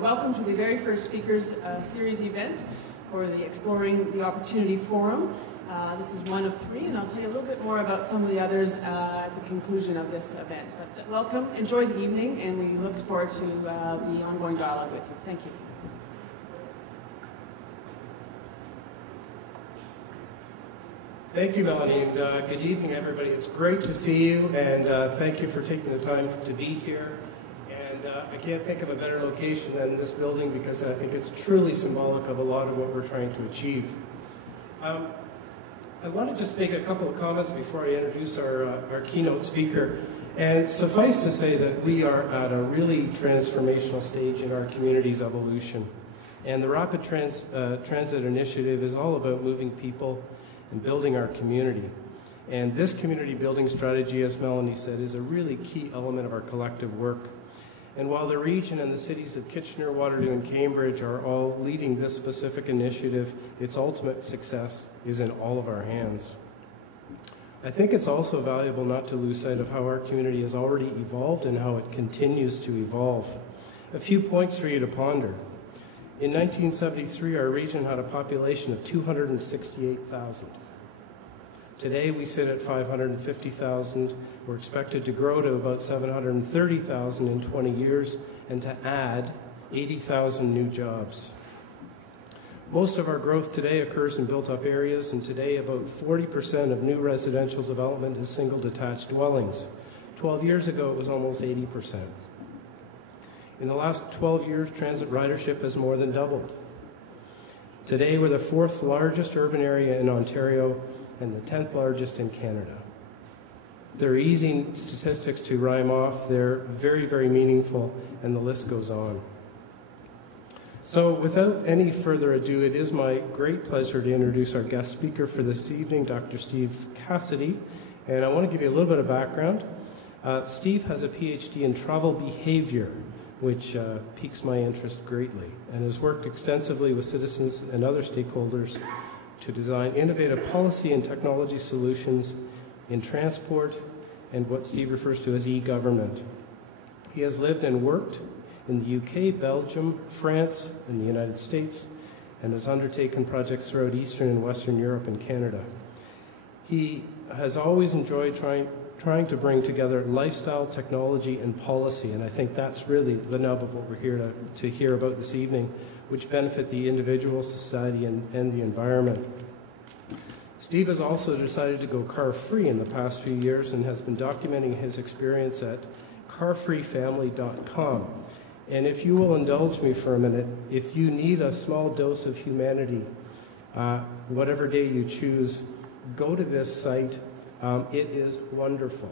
Welcome to the very first Speakers Series event for the Exploring the Opportunity Forum. This is one of three, and I'll tell you a little bit more about some of the others at the conclusion of this event. But welcome, enjoy the evening, and we look forward to the ongoing dialogue with you. Thank you. Thank you, Melanie, and good evening, everybody. It's great to see you, and thank you for taking the time to be here. And I can't think of a better location than this building because I think it's truly symbolic of a lot of what we're trying to achieve. I want to just make a couple of comments before I introduce our keynote speaker. And suffice to say that we are at a really transformational stage in our community's evolution. And the Rapid Transit Initiative is all about moving people and building our community. And this community building strategy, as Melanie said, is a really key element of our collective work. And while the region and the cities of Kitchener, Waterloo, and Cambridge are all leading this specific initiative, its ultimate success is in all of our hands. I think it's also valuable not to lose sight of how our community has already evolved and how it continues to evolve. A few points for you to ponder. In 1973, our region had a population of 268,000. Today, we sit at 550,000. We're expected to grow to about 730,000 in 20 years and to add 80,000 new jobs. Most of our growth today occurs in built-up areas, and today about 40% of new residential development is single detached dwellings. 12 years ago, it was almost 80%. In the last 12 years, transit ridership has more than doubled. Today, we're the 4th largest urban area in Ontario and the 10th largest in Canada. They're easy statistics to rhyme off. They're very, very meaningful, and the list goes on. So without any further ado, it is my great pleasure to introduce our guest speaker for this evening, Dr. Steve Cassidy. And I want to give you a little bit of background. Steve has a PhD in travel behavior, which piques my interest greatly, and has worked extensively with citizens and other stakeholders to design innovative policy and technology solutions in transport and what Steve refers to as e-government. He has lived and worked in the UK, Belgium, France, and the United States, and has undertaken projects throughout Eastern and Western Europe and Canada. He has always enjoyed trying to bring together lifestyle, technology, and policy, and I think that's really the nub of what we're here to hear about this evening, which benefit the individual, society, and the environment. Steve has also decided to go car-free in the past few years and has been documenting his experience at carfreefamily.com. And if you will indulge me for a minute, if you need a small dose of humanity, whatever day you choose, go to this site. It is wonderful.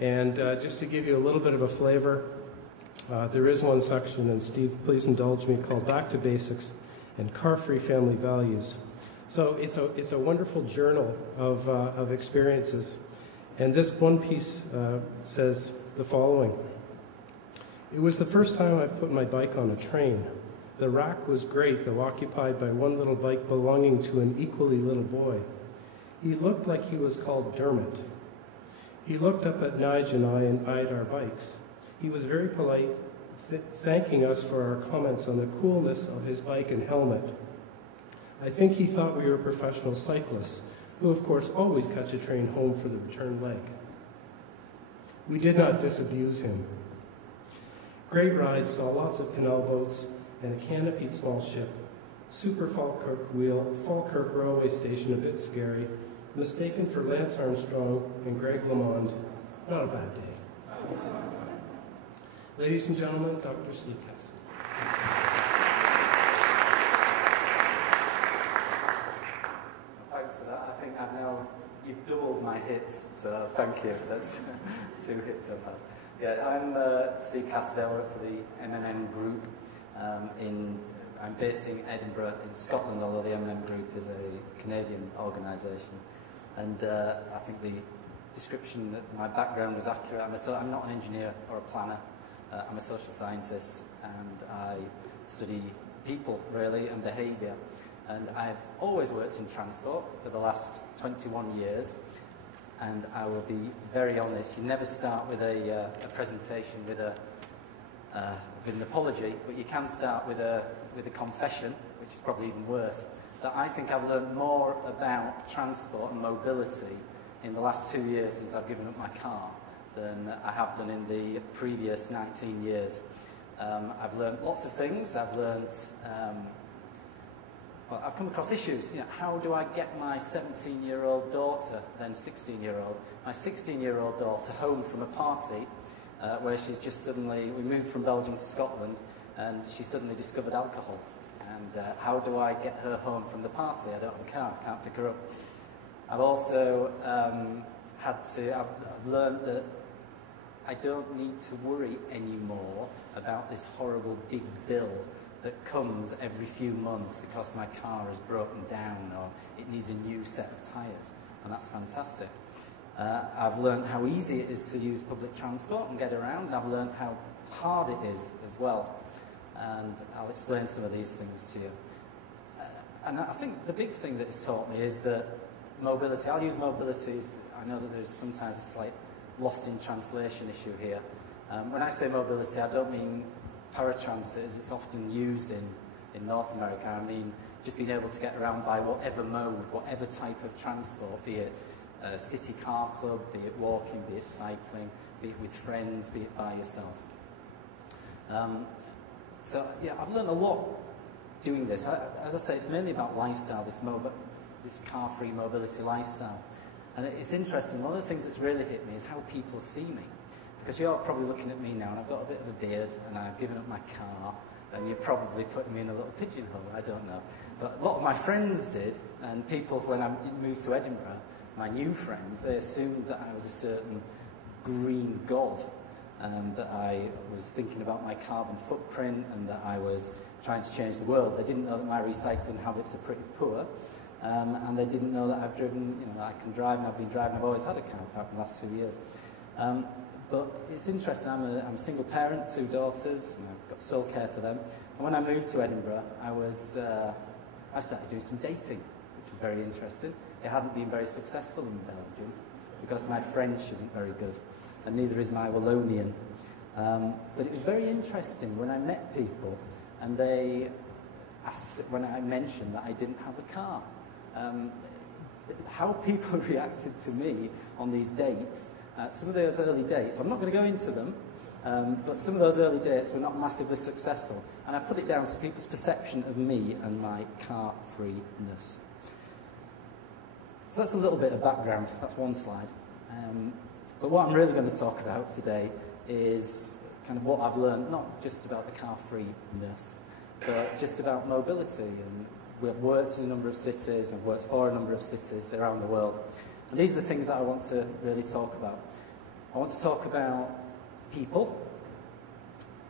And just to give you a little bit of a flavor, there is one section, and Steve, please indulge me, called Back to Basics and Car-Free Family Values. So it's a wonderful journal of experiences. And this one piece says the following. It was the first time I've put my bike on a train. The rack was great, though occupied by one little bike belonging to an equally little boy. He looked like he was called Dermot. He looked up at Nige and I and eyed our bikes. He was very polite, thanking us for our comments on the coolness of his bike and helmet. I think he thought we were professional cyclists, who of course always catch a train home for the return leg. We did not disabuse him. Great rides, saw lots of canal boats and a canopied small ship. Super Falkirk Wheel, Falkirk Railway Station, a bit scary, mistaken for Lance Armstrong and Greg LeMond. Not a bad day. Ladies and gentlemen, Dr. Steve Cassidy. Thanks for that. I think you've doubled my hits, so thank you. That's 2 hits I've had. Yeah, I'm Steve Cassidy. I work for the M&M Group. I'm based in Edinburgh, in Scotland, although the M&M Group is a Canadian organisation. And I think the description that my background was accurate. I'm not an engineer or a planner. I'm a social scientist, and I study people, really, and behaviour. And I've always worked in transport for the last 21 years. And I will be very honest, you never start with a presentation with a with an apology, but you can start with a confession, which is probably even worse, that I think I've learned more about transport and mobility in the last 2 years since I've given up my car than I have done in the previous 19 years. I've learned lots of things. I've learned, well, I've come across issues. You know, how do I get my 17-year-old daughter, then 16-year-old, my 16-year-old daughter home from a party where she's just suddenly, we moved from Belgium to Scotland, and she suddenly discovered alcohol. And how do I get her home from the party? I don't have a car, can't pick her up. I've also I've learned that I don't need to worry anymore about this horrible big bill that comes every few months because my car has broken down or it needs a new set of tyres, and that's fantastic. I've learned how easy it is to use public transport and get around, and I've learned how hard it is as well. And I'll explain some of these things to you. And I think the big thing that it's taught me is that mobility, I'll use mobility, I know that there's sometimes a slight lost in translation issue here. When I say mobility, I don't mean paratransit as it's often used in North America. I mean just being able to get around by whatever mode, whatever type of transport, be it a city car club, be it walking, be it cycling, be it with friends, be it by yourself. So yeah, I've learned a lot doing this. As I say, it's mainly about lifestyle, this car-free mobility lifestyle. And it's interesting, one of the things that's really hit me is how people see me. Because you're probably looking at me now, and I've got a bit of a beard, and I've given up my car, and you're probably putting me in a little pigeonhole, I don't know. But a lot of my friends did, and people, when I moved to Edinburgh, my new friends, they assumed that I was a certain green god, that I was thinking about my carbon footprint, and that I was trying to change the world. They didn't know that my recycling habits are pretty poor. And they didn't know that I've driven, you know, I can drive, and I've been driving. I've always had a car apart from the last 2 years. But it's interesting, I'm a single parent, 2 daughters, and I've got sole care for them. And when I moved to Edinburgh, I started doing some dating, which was very interesting. It hadn't been very successful in Belgium, because my French isn't very good, and neither is my Wallonian. But it was very interesting when I met people, and they asked, when I mentioned that I didn't have a car, how people reacted to me on these dates. Some of those early dates, I'm not going to go into them, but some of those early dates were not massively successful. And I put it down to people's perception of me and my car-freeness. So that's a little bit of background. That's one slide. But what I'm really going to talk about today is kind of what I've learned, not just about the car-freeness, but just about mobility. And we've worked in a number of cities, I've worked for a number of cities around the world. And these are the things that I want to really talk about. I want to talk about people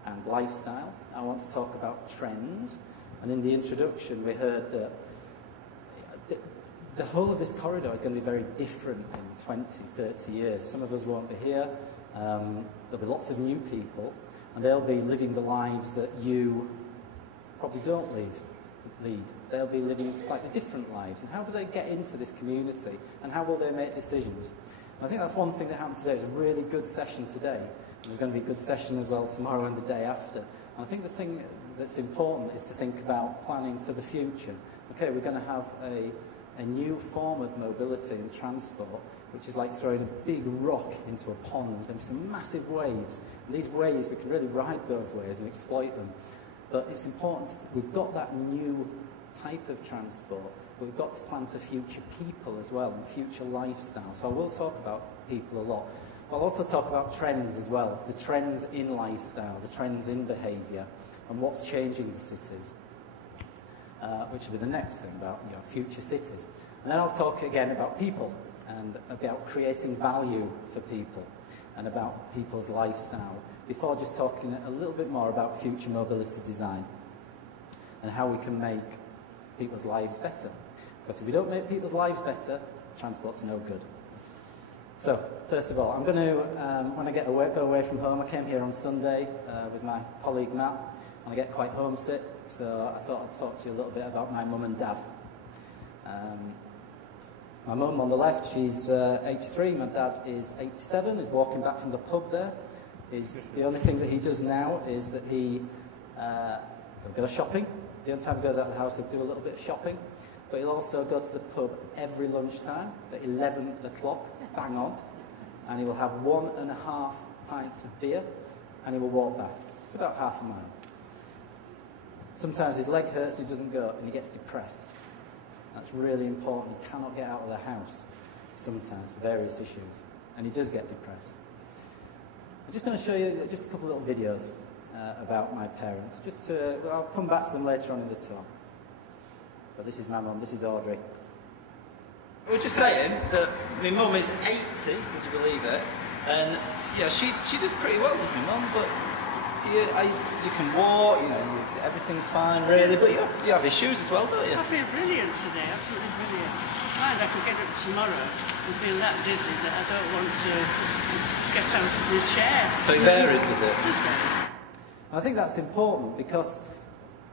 and lifestyle. I want to talk about trends. And in the introduction, we heard that the whole of this corridor is going to be very different in 20, 30 years. Some of us won't be here. There'll be lots of new people, and they'll be living the lives that you probably don't lead. They'll be living slightly different lives. And how do they get into this community? And how will they make decisions? And I think that's one thing that happened today. It was a really good session today. There's going to be a good session as well tomorrow and the day after. And I think the thing that's important is to think about planning for the future. Okay, we're going to have a new form of mobility and transport, which is like throwing a big rock into a pond. There's going to be some massive waves. And these waves, we can really ride those waves and exploit them. But it's important, we've got that new type of transport, but we've got to plan for future people as well, and future lifestyle. So I will talk about people a lot. I'll also talk about trends as well, the trends in lifestyle, the trends in behaviour, and what's changing the cities, which will be the next thing about future cities. And then I'll talk again about people, and about creating value for people, and about people's lifestyle, before just talking a little bit more about future mobility design and how we can make people's lives better. Because if we don't make people's lives better, transport's no good. So, first of all, I'm going to, when I go away from home, I came here on Sunday with my colleague Matt, and I get quite homesick, so I thought I'd talk to you a little bit about my mum and dad. My mum on the left, she's 83, my dad is 87, he's walking back from the pub there. The only thing that he does now is that he'll go shopping. The only time he goes out of the house, he'll do a little bit of shopping. But he'll also go to the pub every lunchtime at 11 o'clock, bang on. And he will have 1.5 pints of beer, and he will walk back. It's about half a mile. Sometimes his leg hurts and he doesn't go, and he gets depressed. That's really important. He cannot get out of the house sometimes for various issues. And he does get depressed. I'm just going to show you just a couple of little videos about my parents. I'll come back to them later on in the talk. So this is my mum, this is Audrey. We were just saying that my mum is 80, would you believe it? And yeah, she does pretty well, does my mum, but you can walk, you know, everything's fine really, but you have issues as well, don't you? I feel brilliant today, absolutely brilliant. Mind I could get up tomorrow and feel that dizzy that I don't want to get out of the chair. So it varies, does it? It does vary. I think that's important because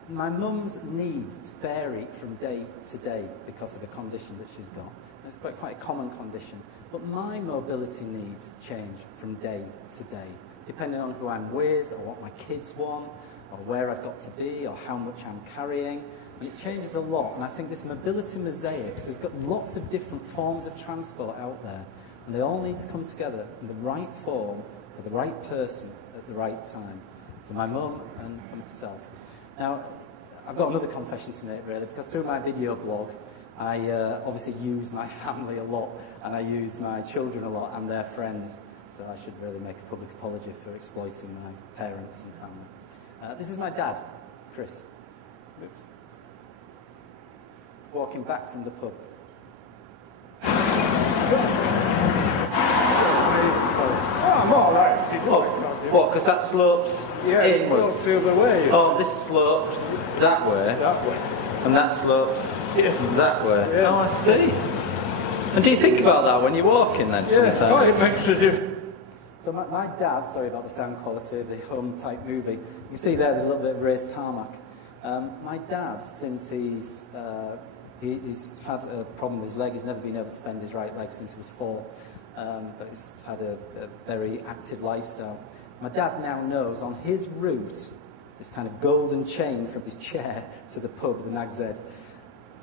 my mum's needs vary from day to day because of the condition that she's got. It's quite a common condition. But my mobility needs change from day to day, depending on who I'm with, or what my kids want, or where I've got to be, or how much I'm carrying. And it changes a lot. And I think this mobility mosaic, there's got lots of different forms of transport out there, and they all need to come together in the right form for the right person at the right time, for my mum and for myself. Now, I've got another confession to make, really, because through my video blog, I obviously use my family a lot, and I use my children a lot, and their friends. So I should really make a public apology for exploiting my parents and family. This is my dad, Chris. Oops. Walking back from the pub. I'm all right. What, because that slopes inwards? The other way. Oh, this slopes that way. That way. And that slopes that way. Yeah. Oh, I see. And do you think about that when you're walking then sometimes? Oh, it makes a difference. So my dad, sorry about the sound quality of the home type movie, you can see there's a little bit of raised tarmac. My dad, since he's had a problem with his leg, he's never been able to bend his right leg since he was 4, but he's had a very active lifestyle. My dad now knows on his route, this kind of golden chain from his chair to the pub, the Nag's Head,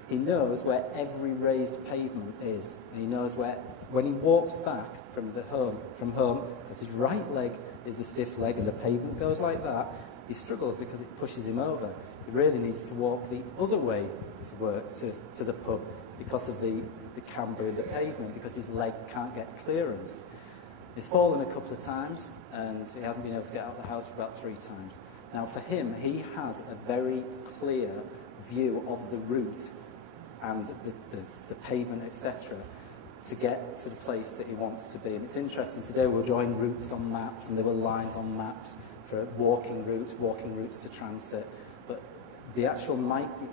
he knows where every raised pavement is. And he knows where, when he walks back from home, because his right leg is the stiff leg and the pavement goes like that, he struggles because it pushes him over. He really needs to walk the other way to work, to the pub, because of the camber in the pavement, because his leg can't get clearance. He's fallen a couple of times, and he hasn't been able to get out of the house for about 3 times. Now, for him, he has a very clear view of the route and the pavement, etc., to get to the place that he wants to be. And it's interesting, today we're drawing routes on maps, and there were lines on maps for walking routes to transit. But the actual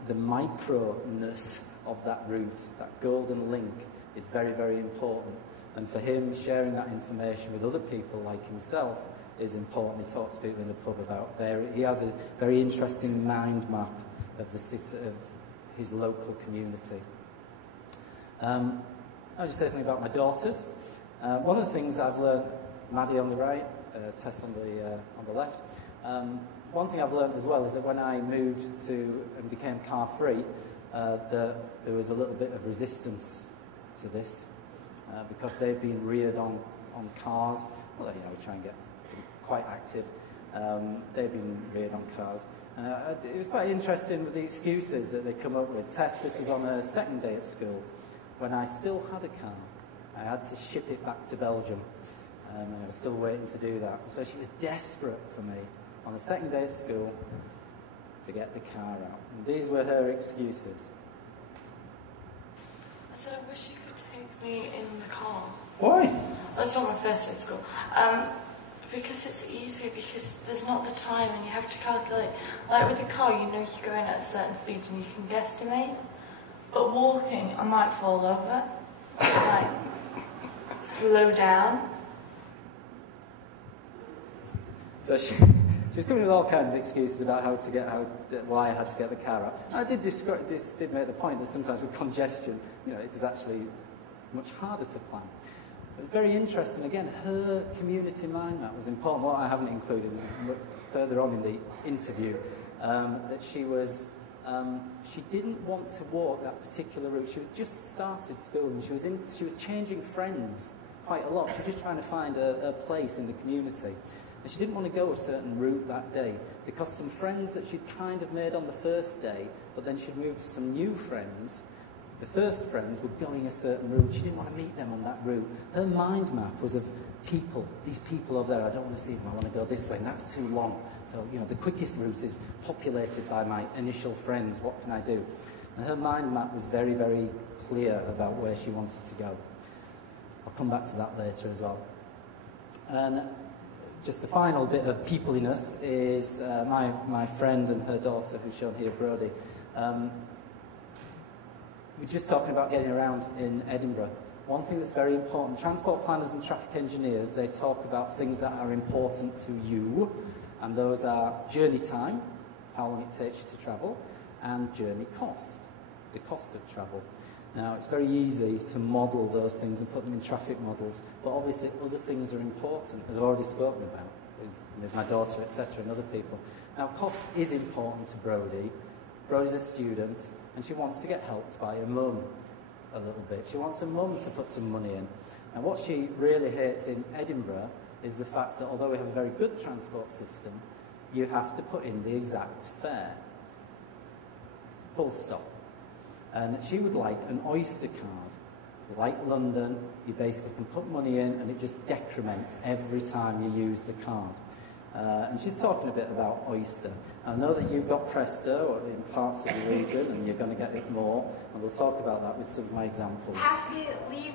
the microness of that route, that golden link, is very, very important. And for him, sharing that information with other people like himself is important. He talks to people in the pub about there. He has a very interesting mind map of the city, of his local community. I'll just say something about my daughters. One of the things I've learned, Maddie on the right, Tess on the left. One thing I've learned as well is that when I moved to and became car-free, there was a little bit of resistance to this because they've been reared on cars. Well, you know, we try and get to be quite active. They've been reared on cars. And it was quite interesting with the excuses that they come up with. Tess, this was on her second day at school, when I still had a car. I had to ship it back to Belgium, and I was still waiting to do that. So she was desperate for me on the second day at school to get the car out. And these were her excuses. I said, I wish you could take me in the car. Why? That's not my first day at school. Because it's easier, because there's not the time and you have to calculate. Like with a car, you know you're going at a certain speed and you can guesstimate. But walking, I might fall over. Like, slow down. So she was coming with all kinds of excuses about why I had to get the car out. And I did make the point that sometimes with congestion, you know, it is actually much harder to plan. It was very interesting. Again, her community mind map was important. What I haven't included is further on in the interview that she didn't want to walk that particular route. She had just started school and she was changing friends quite a lot. She was just trying to find a place in the community. And she didn't want to go a certain route that day because some friends that she'd kind of made on the first day, but then she'd moved to some new friends. The first friends were going a certain route. She didn't want to meet them on that route. Her mind map was of people, these people over there. I don't want to see them. I want to go this way, and that's too long. So, you know, the quickest route is populated by my initial friends. What can I do? And her mind map was very, very clear about where she wanted to go. I'll come back to that later as well. And just the final bit of peopliness is my friend and her daughter, who's shown here, Brodie. We're just talking about getting around in Edinburgh. One thing that's very important, transport planners and traffic engineers, they talk about things that are important to you, and those are journey time, how long it takes you to travel, and journey cost, the cost of travel. Now, it's very easy to model those things and put them in traffic models, but obviously other things are important, as I've already spoken about, with my daughter, etc., and other people. Now, cost is important to Brodie. Brodie's a student, and she wants to get helped by her mum a little bit. She wants her mum to put some money in. And what she really hates in Edinburgh is the fact that although we have a very good transport system, you have to put in the exact fare. Full stop. And she would like an Oyster card. Like London, you basically can put money in and it just decrements every time you use the card. And she's talking a bit about Oyster. I know that you've got Presto in parts of the region and you're going to get it more, and we'll talk about that with some of my examples. I have to leave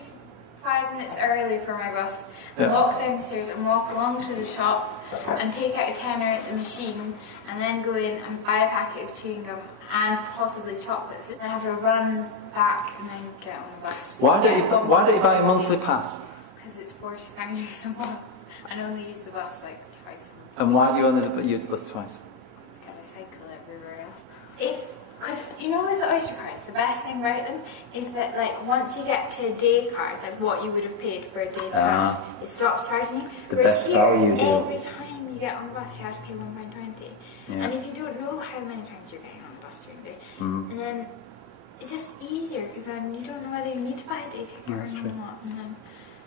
5 minutes early for my bus, and walk downstairs and walk along to the shop and take out a tenner at the machine and then go in and buy a packet of chewing gum and possibly chocolates. And I have to run back and then get on the bus. Why don't you buy a monthly pass? Because it's £40 a month and only use the bus like twice a month. And why do you only use the bus twice? Because I cycle everywhere else. Because you know with the Oyster cards, the best thing about them is that like once you get to a day card, like what you would have paid for a day pass, it stops charging you. The Whereas best here, value deal. every time you get on the bus, you have to pay £1.20. Yeah. And if you don't know how many times you're getting on the bus during the day, and then it's just easier because then you don't know whether you need to buy a day ticket or not. And then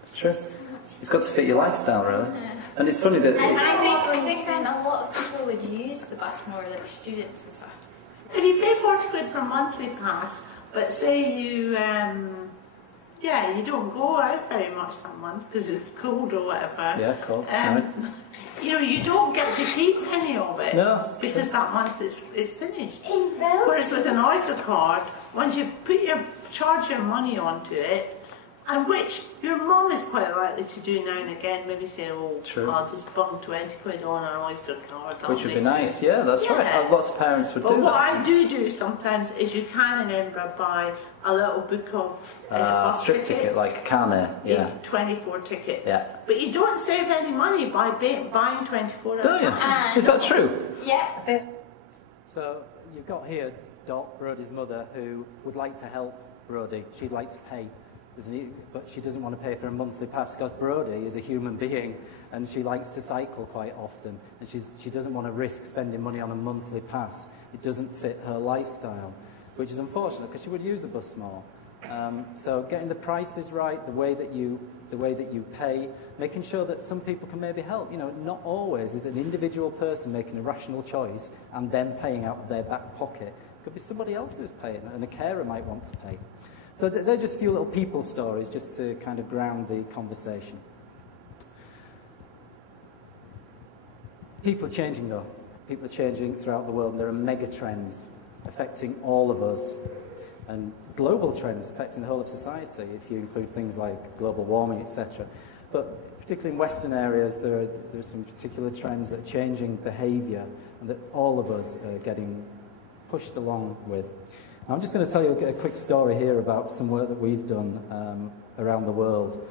it's true. It's got to fit your lifestyle, really. Yeah. And it's funny that... And I think then a lot of people would use the bus more, like students and stuff. If you pay 40 quid for a monthly pass, but say you, you don't go out very much that month because it's cold or whatever. Yeah, cold. You know, you don't get to keep any of it. No. Because that month is finished. In Belgium. Whereas with an Oyster card, once you charge your money onto it, and which your mum is quite likely to do now and again, maybe say, oh, I'll just bung 20 quid on an Oyster card. Which would be nice, yeah, that's right. Lots of parents would do that. But what I do sometimes is you can in Edinburgh buy a little book of bus strip tickets. ticket, like a Carnet, yeah. 24 tickets. Yeah. But you don't save any money by buying 24 at a time. Is that true? Yeah. So you've got here Dot, Brodie's mother, who would like to help Brodie. She'd like to pay, but she doesn't want to pay for a monthly pass because Brodie is a human being and she likes to cycle quite often, and she doesn't want to risk spending money on a monthly pass. It doesn't fit her lifestyle, which is unfortunate because she would use the bus more. So getting the prices right, the way that you pay, making sure that some people can maybe help. You know, not always is an individual person making a rational choice and then paying out of their back pocket. It could be somebody else who's paying, and a carer might want to pay. So they're just a few little people stories just to kind of ground the conversation. People are changing though. People are changing throughout the world, and there are mega trends affecting all of us, and global trends affecting the whole of society, if you include things like global warming, etc. But particularly in Western areas, there's some particular trends that are changing behaviour, and that all of us are getting pushed along with. I'm just going to tell you a quick story here about some work that we've done around the world,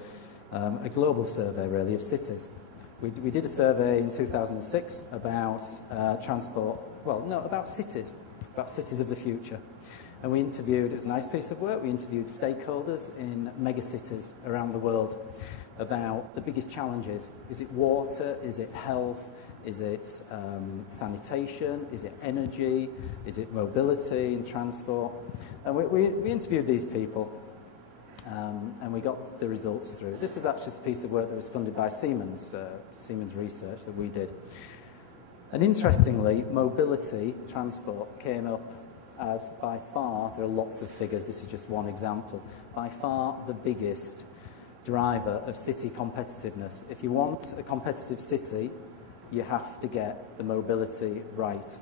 a global survey really of cities. We did a survey in 2006 about about cities of the future. And we interviewed, it was a nice piece of work, we interviewed stakeholders in megacities around the world. about the biggest challenges. Is it water? Is it health? Is it sanitation? Is it energy? Is it mobility and transport? And we interviewed these people, and we got the results through. This is actually a piece of work that was funded by Siemens, Siemens Research that we did. And interestingly, mobility, transport, came up as by far, there are lots of figures, this is just one example, by far the biggest driver of city competitiveness. If you want a competitive city, you have to get the mobility right.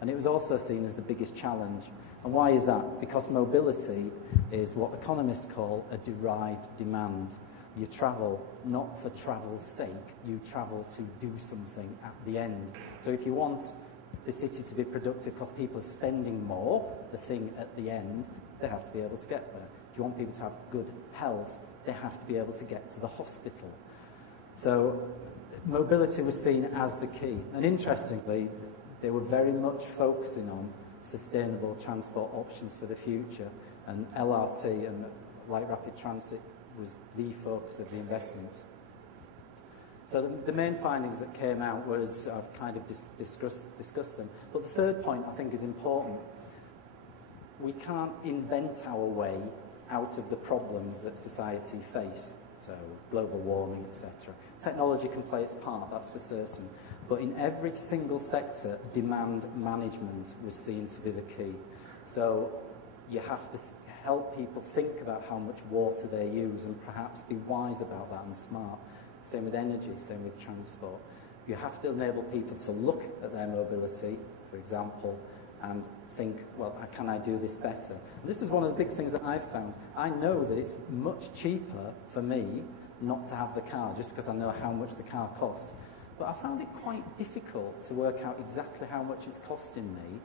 And it was also seen as the biggest challenge. And why is that? Because mobility is what economists call a derived demand. You travel not for travel's sake, you travel to do something at the end. So if you want the city to be productive because people are spending more, the thing at the end, they have to be able to get there. If you want people to have good health, they have to be able to get to the hospital. So mobility was seen as the key. And interestingly, they were very much focusing on sustainable transport options for the future. And LRT and light rapid transit was the focus of the investments. So the main findings that came out was, I've kind of discussed them. But the third point I think is important. We can't invent our way out of the problems that society face. So global warming, etc. Technology can play its part, that's for certain. But in every single sector, demand management was seen to be the key. So you have to help people think about how much water they use and perhaps be wise about that and smart. Same with energy, same with transport. You have to enable people to look at their mobility, for example, and think, well, can I do this better? And this is one of the big things that I've found. I know that it's much cheaper for me not to have the car, just because I know how much the car costs. But I found it quite difficult to work out exactly how much it's costing me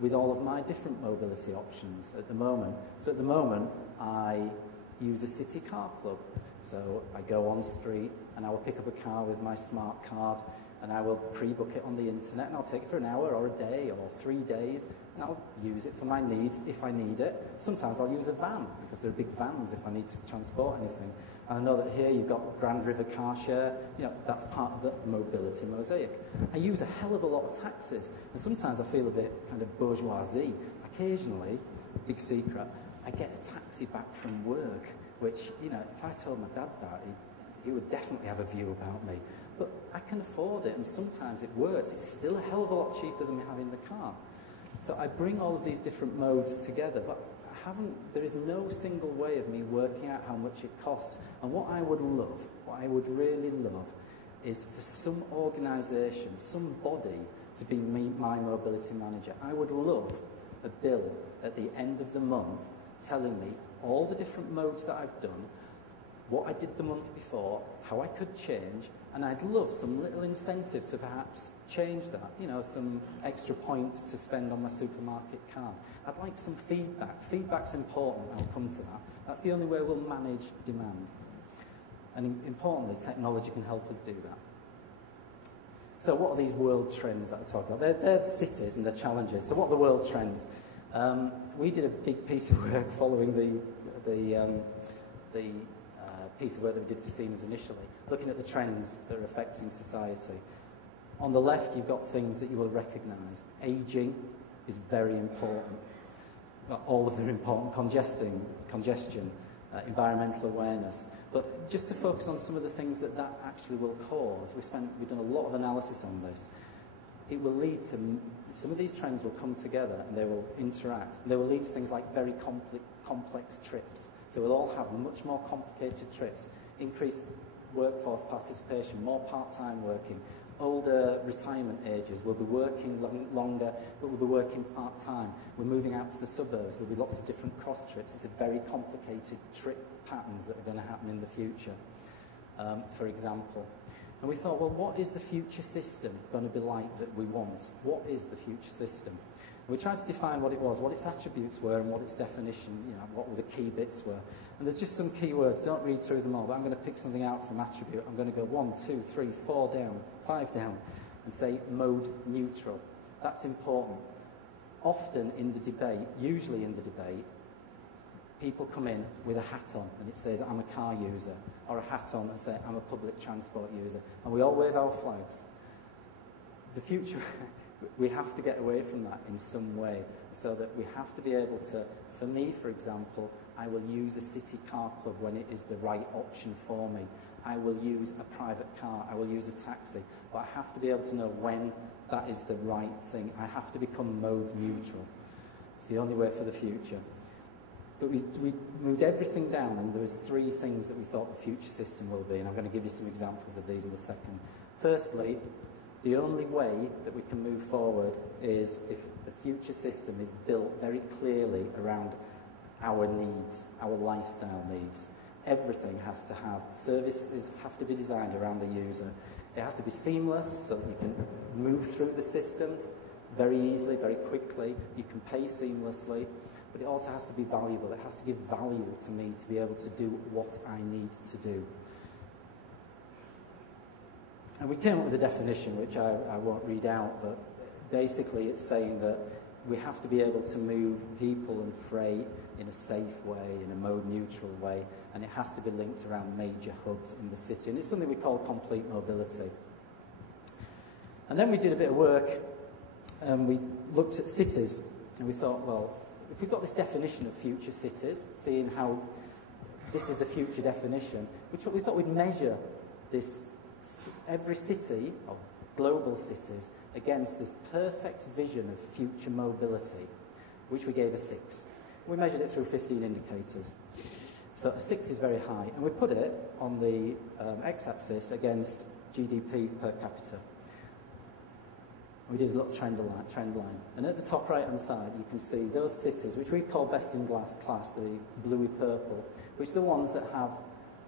with all of my different mobility options at the moment. So at the moment, I use a city car club. So I go on street and I will pick up a car with my smart card and I will pre-book it on the internet and I'll take it for an hour or a day or 3 days and I'll use it for my needs if I need it. Sometimes I'll use a van because there are big vans if I need to transport anything. And I know that here you've got Grand River Car Share, you know, that's part of the mobility mosaic. I use a hell of a lot of taxis and sometimes I feel a bit kind of bourgeoisie. Occasionally, big secret, I get a taxi back from work, which, you know, if I told my dad that, he would definitely have a view about me. But I can afford it, and sometimes it works. It's still a hell of a lot cheaper than having the car. So I bring all of these different modes together, but there is no single way of me working out how much it costs. And what I would love, what I would really love, is for some organisation, some body, to be my mobility manager. I would love a bill at the end of the month telling me all the different modes that I've done, what I did the month before, how I could change, and I'd love some little incentive to perhaps change that, you know, some extra points to spend on my supermarket card. I'd like some feedback. Feedback's important, I'll come to that. That's the only way we'll manage demand. And importantly, technology can help us do that. So what are these world trends that I talk about? They're cities and they're challenges. So what are the world trends? We did a big piece of work following the piece of work that we did for Siemens initially, looking at the trends that are affecting society. On the left, you've got things that you will recognise. Ageing is very important. All of them are important. Congestion, environmental awareness. But just to focus on some of the things that actually will cause, we've done a lot of analysis on this. It will lead to, some of these trends will come together and they will interact. And they will lead to things like very complex trips. So we'll all have much more complicated trips, increased workforce participation, more part-time working, older retirement ages. We'll be working longer, but we'll be working part-time. We're moving out to the suburbs. There'll be lots of different cross trips. It's a very complicated trip patterns that are going to happen in the future, for example. And we thought, well, what is the future system going to be like that we want? What is the future system? And we tried to define what it was, what its attributes were, and what its definition, you know, what the key bits were. And there's just some key words. Don't read through them all, but I'm going to pick something out from attribute. I'm going to go 1, 2, 3, 4 down, 5 down, and say mode neutral. That's important. Often in the debate, usually in the debate, people come in with a hat on and it says, I'm a car user, or a hat on and say, I'm a public transport user, and we all wave our flags. The future, we have to get away from that in some way, so that we have to be able to, for me, for example, I will use a city car club when it is the right option for me. I will use a private car, I will use a taxi, but I have to be able to know when that is the right thing. I have to become mode neutral. It's the only way for the future. But we moved everything down, and there was 3 things that we thought the future system will be, and I'm going to give you some examples of these in a second. Firstly, the only way that we can move forward is if the future system is built very clearly around our needs, our lifestyle needs. Everything has to have, services have to be designed around the user. It has to be seamless, so that you can move through the system very easily, very quickly. You can pay seamlessly, but it also has to be valuable. It has to give value to me to be able to do what I need to do. And we came up with a definition, which I won't read out, but basically it's saying that we have to be able to move people and freight in a safe way, in a mode-neutral way, and it has to be linked around major hubs in the city. And it's something we call complete mobility. And then we did a bit of work, and we looked at cities, and we thought, well, if we've got this definition of future cities, seeing how this is the future definition, we thought we'd measure this, every city, or global cities, against this perfect vision of future mobility, which we gave a 6. We measured it through 15 indicators. So a 6 is very high, and we put it on the x-axis against GDP per capita. We did a little trend line. And at the top right-hand side, you can see those cities, which we call best in class, the bluey-purple, which are the ones that have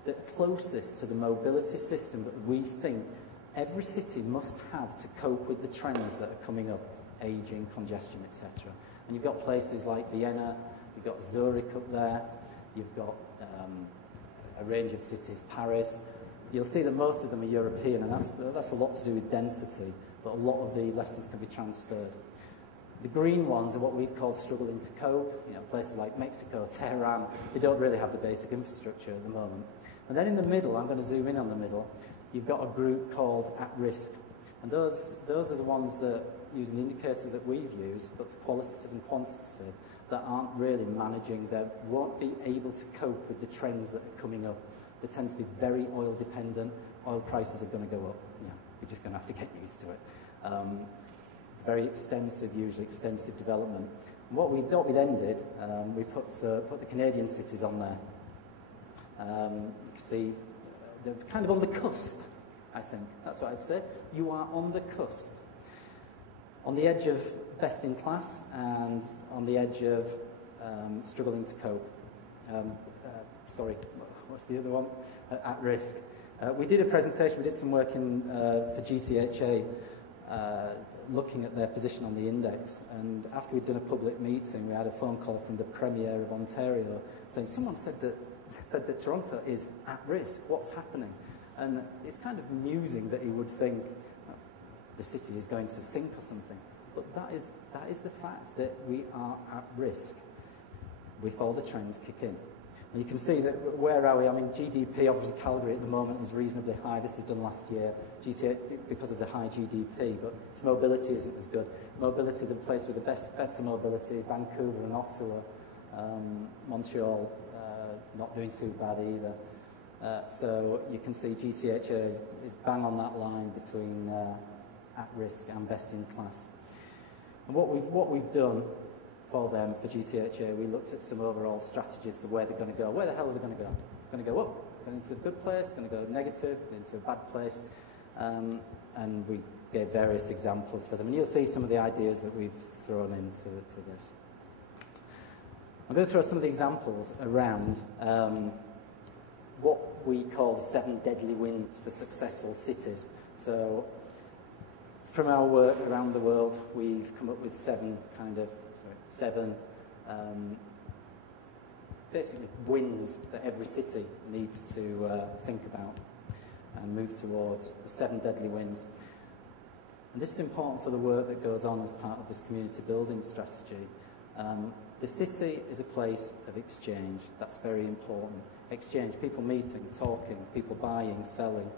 the closest to the mobility system that we think every city must have to cope with the trends that are coming up, ageing, congestion, etc. And you've got places like Vienna, you've got Zurich up there, you've got a range of cities, Paris. You'll see that most of them are European, and that's a lot to do with density, but a lot of the lessons can be transferred. The green ones are what we've called struggling to cope. You know, places like Mexico, Tehran, they don't really have the basic infrastructure at the moment. And then in the middle, I'm going to zoom in on the middle, you've got a group called at risk. And those are the ones that, using the indicators that we've used, but qualitative and quantitative, that aren't really managing, that won't be able to cope with the trends that are coming up. They tend to be very oil dependent. Oil prices are going to go up. Yeah, we're just going to have to get used to it. Very extensive, usually extensive development. And what we then did, we put the Canadian cities on there. You can see they're kind of on the cusp, I think. That's what I'd say. You are on the cusp. On the edge of best in class and on the edge of struggling to cope. Sorry, what's the other one? At risk. We did a presentation, we did some work for GTHA looking at their position on the index, and after we'd done a public meeting we had a phone call from the Premier of Ontario saying someone said that Toronto is at risk, what's happening? And it's kind of amusing that he would think the city is going to sink or something, but that is the fact, that we are at risk if all the trends kick in. And you can see that, where are we? I mean, GDP, obviously Calgary at the moment is reasonably high. This was done last year, GTA, because of the high GDP, but its mobility isn't as good. Mobility, the place with the better mobility, Vancouver and Ottawa, Montreal, not doing too bad either. So you can see GTHA is bang on that line between at risk and best in class. And what we've done for them, for GTHA, we looked at some overall strategies for where they're going to go. Where the hell are they going to go? Going to go up, going into a good place, going to go negative, into a bad place. And we gave various examples for them. And you'll see some of the ideas that we've thrown into this. I'm going to throw some of the examples around what we call the 7 deadly winds for successful cities. So from our work around the world, we've come up with 7 basically wins that every city needs to think about and move towards, the 7 deadly wins. And this is important for the work that goes on as part of this community building strategy. The city is a place of exchange. That's very important. Exchange, people meeting, talking, people buying, selling,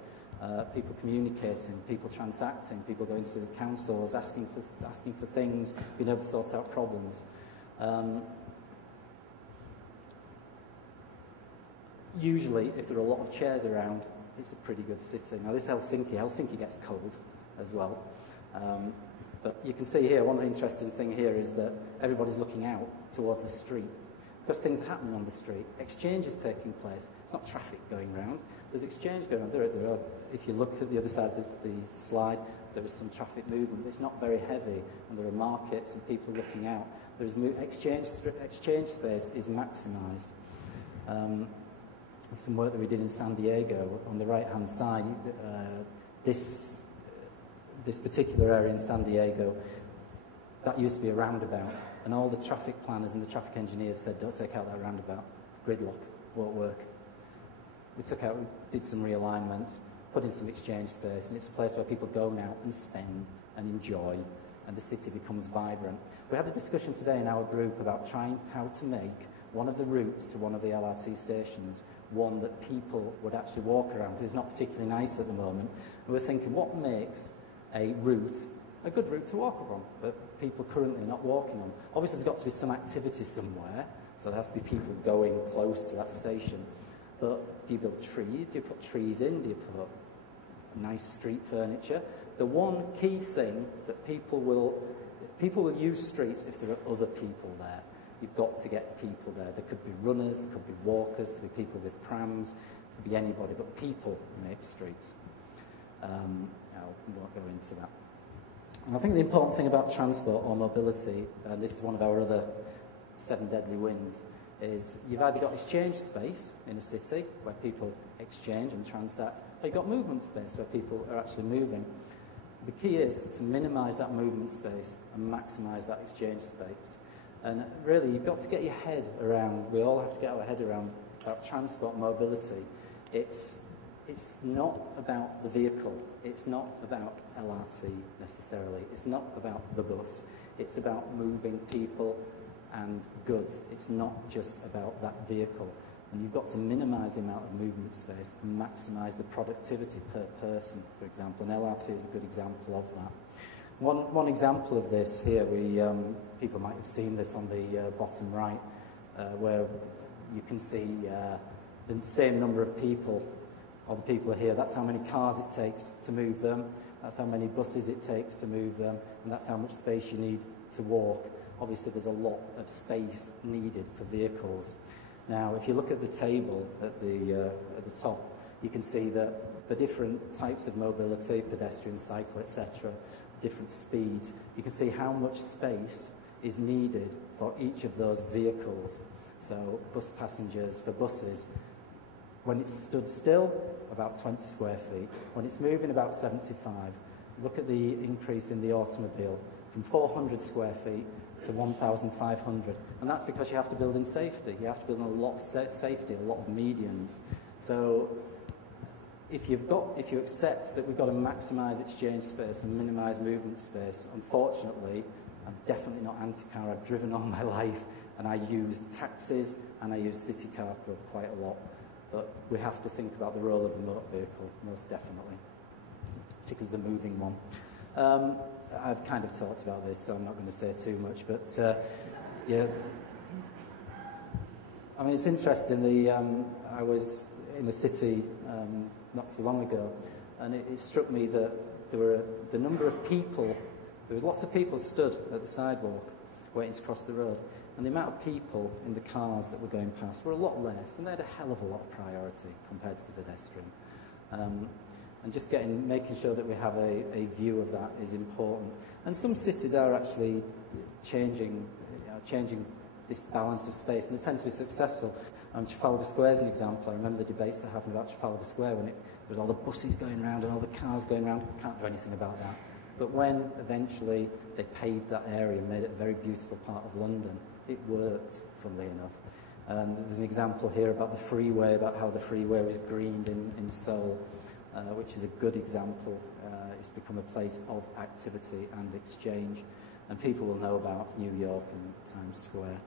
people communicating, people transacting, people going to councils, asking for things, being able to sort out problems. Usually, if there are a lot of chairs around, it's a pretty good city. Now, this is Helsinki. Helsinki gets cold as well. But you can see here, one of the interesting things here is that everybody's looking out towards the street because things are happening on the street. Exchange is taking place. It's not traffic going round. There's exchange going on. There are, if you look at the other side of the slide, there is some traffic movement. It's not very heavy, and there are markets and people looking out. There's exchange space is maximised. Some work that we did in San Diego on the right-hand side. This particular area in San Diego, that used to be a roundabout, and all the traffic planners and the traffic engineers said, don't take out that roundabout, gridlock, won't work. We did some realignments, put in some exchange space, and it's a place where people go now and spend and enjoy, and the city becomes vibrant. We had a discussion today in our group about trying how to make one of the routes to one of the LRT stations one that people would actually walk around, because it's not particularly nice at the moment. And we're thinking, what makes a route a good route to walk upon that people currently are not walking on? Obviously, there's got to be some activity somewhere, so there has to be people going close to that station. But do you build trees? Do you put trees in? Do you put nice street furniture? The one key thing that people will use streets if there are other people there. You've got to get people there. There could be runners, there could be walkers, there could be people with prams, there could be anybody, but people make streets. I won't go into that. And I think the important thing about transport or mobility, and this is one of our other 7 deadly wins, is you've either got exchange space in a city where people exchange and transact, or you've got movement space where people are actually moving. The key is to minimise that movement space and maximise that exchange space. And really, you've got to get your head around, we all have to get our head around about transport mobility. It's not about the vehicle. It's not about LRT necessarily. It's not about the bus. It's about moving people and goods. It's not just about that vehicle. And you've got to minimise the amount of movement space and maximise the productivity per person, for example. And LRT is a good example of that. One example of this here, people might have seen this on the bottom right, where you can see the same number of people, or the people are here. That's how many cars it takes to move them. That's how many buses it takes to move them. And that's how much space you need to walk. Obviously, there's a lot of space needed for vehicles. Now, if you look at the table at the top, you can see that the different types of mobility, pedestrian, cycle, etc., different speeds, you can see how much space is needed for each of those vehicles. So bus passengers, for buses, when it's stood still, about 20 square feet. When it's moving, about 75. Look at the increase in the automobile, from 400 square feet to 1,500. And that's because you have to build in safety. You have to build in a lot of safety, a lot of medians. So if you accept that we've got to maximise exchange space and minimise movement space, unfortunately, I'm definitely not anti-car. I've driven all my life, and I use taxis and I use City Car Club quite a lot. But we have to think about the role of the motor vehicle, most definitely, particularly the moving one. I've kind of talked about this, so I'm not going to say too much, but yeah. I mean, it's interesting. I was in the city not so long ago, and it struck me that there were the number of people. There was lots of people stood at the sidewalk waiting to cross the road, and the amount of people in the cars that were going past were a lot less, and they had a hell of a lot of priority compared to the pedestrian. And just making sure that we have a view of that is important. And some cities are actually changing this balance of space, and they tend to be successful. Trafalgar Square is an example. I remember the debates that happened about Trafalgar Square when there was all the buses going around and all the cars going around. Can't do anything about that. But when eventually they paved that area and made it a very beautiful part of London, it worked, funnily enough. There's an example here about the freeway, about how the freeway was greened in Seoul, which is a good example. It's become a place of activity and exchange, and people will know about New York and Times Square.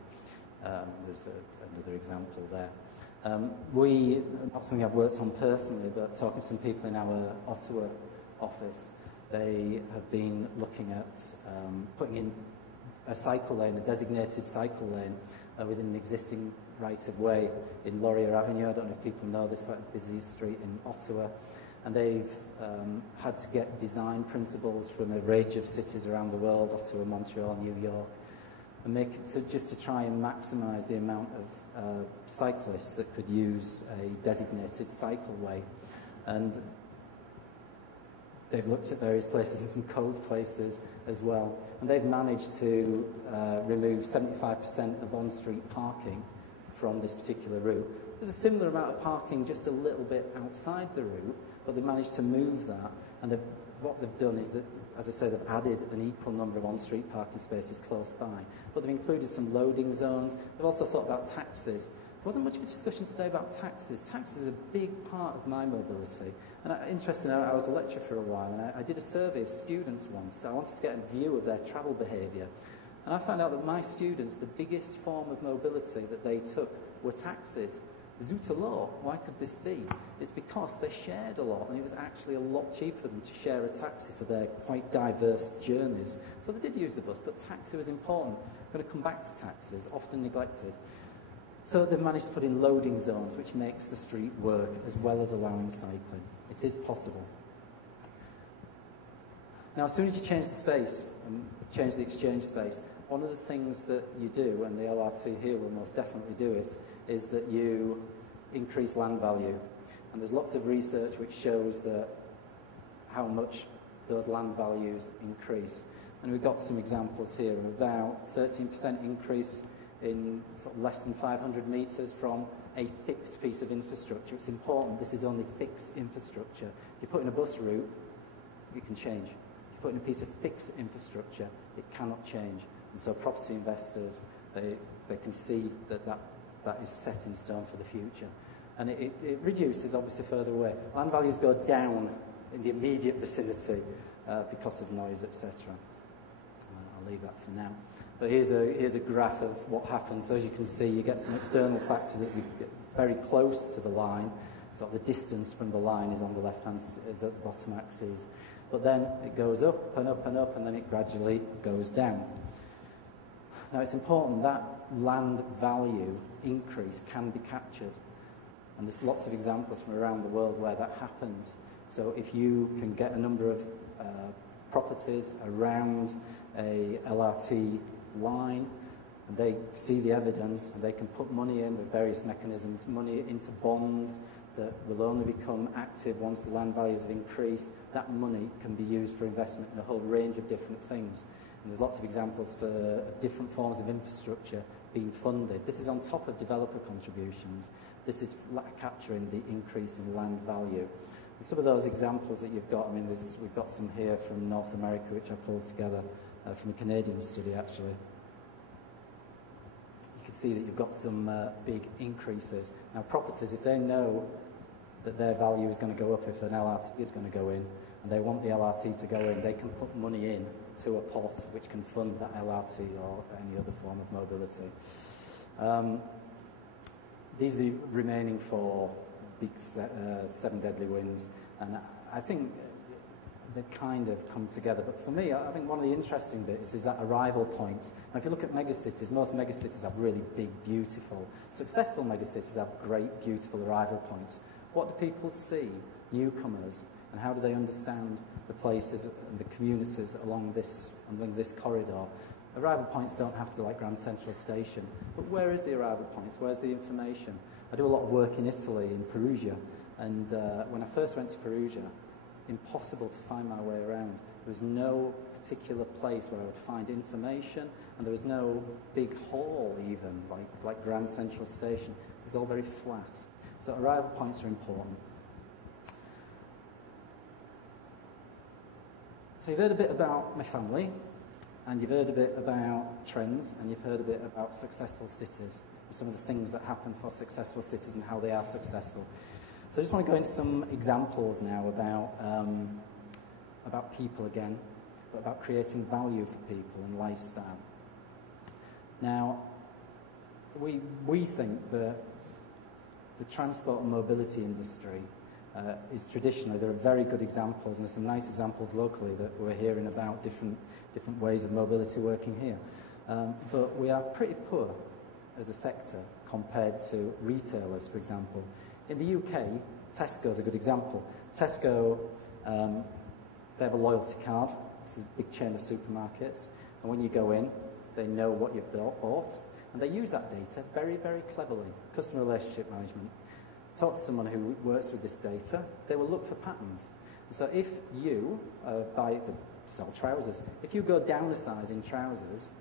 There's another example there. Not something I've worked on personally, but talking to some people in our Ottawa office, they have been looking at putting in a cycle lane, a designated cycle lane within an existing right-of-way in Laurier Avenue. I don't know if people know this, quite a busy street in Ottawa. And they've had to get design principles from a range of cities around the world, Ottawa, Montreal, New York, and make it just to try and maximise the amount of cyclists that could use a designated cycleway. And they've looked at various places and some cold places as well. And they've managed to remove 75% of on-street parking from this particular route. There's a similar amount of parking just a little bit outside the route, but they've managed to move that. And what they've done is that, as I said, they've added an equal number of on-street parking spaces close by. But they've included some loading zones. They've also thought about taxis. There wasn't much of a discussion today about taxis. Taxis are a big part of my mobility. And interestingly, I was a lecturer for a while, and I did a survey of students once. So I wanted to get a view of their travel behaviour. And I found out that my students, the biggest form of mobility that they took were taxis. Zut alors, why could this be? It's because they shared a lot, and it was actually a lot cheaper for them to share a taxi for their quite diverse journeys. So they did use the bus, but taxi was important. I'm going to come back to taxis, often neglected. So they've managed to put in loading zones, which makes the street work, as well as allowing cycling. It is possible. Now, as soon as you change the space, and change the exchange space, one of the things that you do, and the LRT here will most definitely do it, is that you increase land value. And there's lots of research which shows that how much those land values increase. And we've got some examples here of about 13% increase in sort of less than 500 metres from a fixed piece of infrastructure. It's important, this is only fixed infrastructure. If you put in a bus route, it can change. If you put in a piece of fixed infrastructure, it cannot change. And so property investors, they can see that is set in stone for the future. And it reduces, obviously, further away. Land values go down in the immediate vicinity because of noise, etc. I'll leave that for now. But here's a graph of what happens. So as you can see, you get some external factors that we get very close to the line. Sort of the distance from the line is on the left-hand, is at the bottom axis. But then it goes up and up and up, and then it gradually goes down. Now, it's important that land value increase can be captured. And there's lots of examples from around the world where that happens. So if you can get a number of properties around a LRT line, and they see the evidence, and they can put money in with various mechanisms, money into bonds that will only become active once the land values have increased. That money can be used for investment in a whole range of different things. And there's lots of examples for different forms of infrastructure being funded. This is on top of developer contributions. This is capturing the increase in land value. And some of those examples that you've got, I mean, we've got some here from North America, which I pulled together from a Canadian study, actually. You can see that you've got some big increases. Now, properties, if they know that their value is going to go up if an LRT is going to go in, and they want the LRT to go in, they can put money in to a pot which can fund that LRT or any other form of mobility. These are the remaining four big seven deadly winds, and I think they kind of come together. But for me, I think one of the interesting bits is that arrival points. Now, if you look at megacities, most megacities have really big, beautiful, successful megacities have great, beautiful arrival points. What do people see, newcomers, and how do they understand the places and the communities along this corridor? Arrival points don't have to be like Grand Central Station, but where is the arrival points? Where's the information? I do a lot of work in Italy, in Perugia, and when I first went to Perugia, impossible to find my way around. There was no particular place where I would find information, and there was no big hall even, like Grand Central Station. It was all very flat. So arrival points are important. So you've heard a bit about my family, and you've heard a bit about trends, and you've heard a bit about successful cities, and some of the things that happen for successful cities and how they are successful. So I just want to go into some examples now about people again, but about creating value for people and lifestyle. Now, we think that the transport and mobility industry is traditionally, there are very good examples, and there's some nice examples locally that we're hearing about different ways of mobility working here. But we are pretty poor as a sector compared to retailers, for example. In the UK, Tesco's a good example. Tesco, they have a loyalty card. It's a big chain of supermarkets. And when you go in, they know what you've bought. And they use that data very, very cleverly. Customer relationship management. Talk to someone who works with this data, they will look for patterns. So if you sell trousers, if you go down a size in trousers,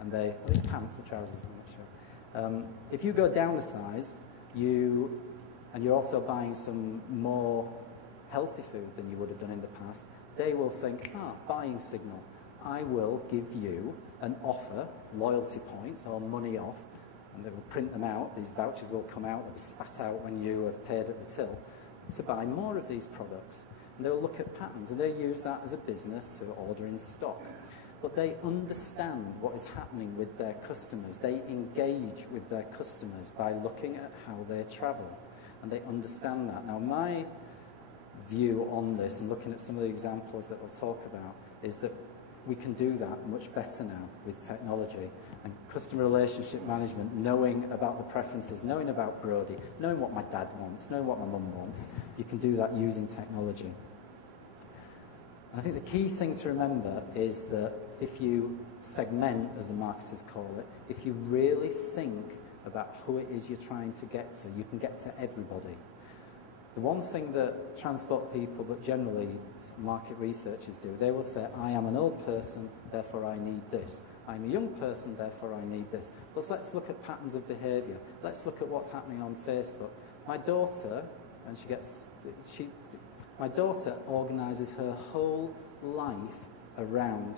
and are these pants or trousers, I'm not sure. If you go down a size, and you're also buying some more healthy food than you would have done in the past, they will think, buying signal. I will give you an offer, loyalty points or money off, and they will print them out. These vouchers will come out, they'll be spat out when you have paid at the till, to buy more of these products. And they'll look at patterns, and they use that as a business to order in stock. But they understand what is happening with their customers. They engage with their customers by looking at how they travel, and they understand that. Now, my view on this, and looking at some of the examples that we'll talk about, is that we can do that much better now with technology. And customer relationship management, knowing about the preferences, knowing about Brodie, knowing what my dad wants, knowing what my mum wants, you can do that using technology. And I think the key thing to remember is that if you segment, as the marketers call it, if you really think about who it is you're trying to get to, you can get to everybody. The one thing that transport people, but generally market researchers do, they will say, I am an old person, therefore I need this. I'm a young person, therefore I need this. But let's look at patterns of behaviour. Let's look at what's happening on Facebook. My daughter, my daughter organises her whole life around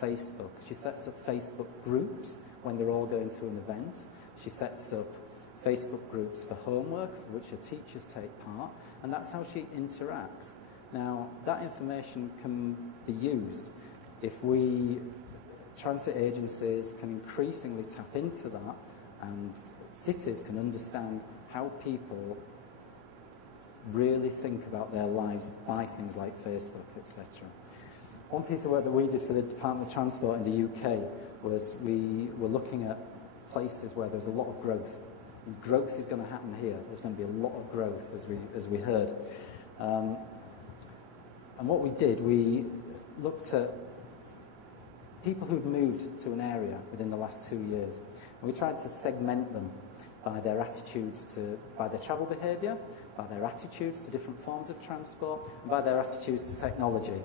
Facebook. She sets up Facebook groups when they're all going to an event. She sets up Facebook groups for homework, which her teachers take part, and that's how she interacts. Now, that information can be used if we, transit agencies, can increasingly tap into that, and cities can understand how people really think about their lives by things like Facebook, etc. One piece of work that we did for the Department of Transport in the UK was we were looking at places where there's a lot of growth. And growth is going to happen here. There's going to be a lot of growth, as we heard. And what we did, we looked at people who'd moved to an area within the last 2 years. And we tried to segment them by their attitudes by their travel behaviour, by their attitudes to different forms of transport, and by their attitudes to technology.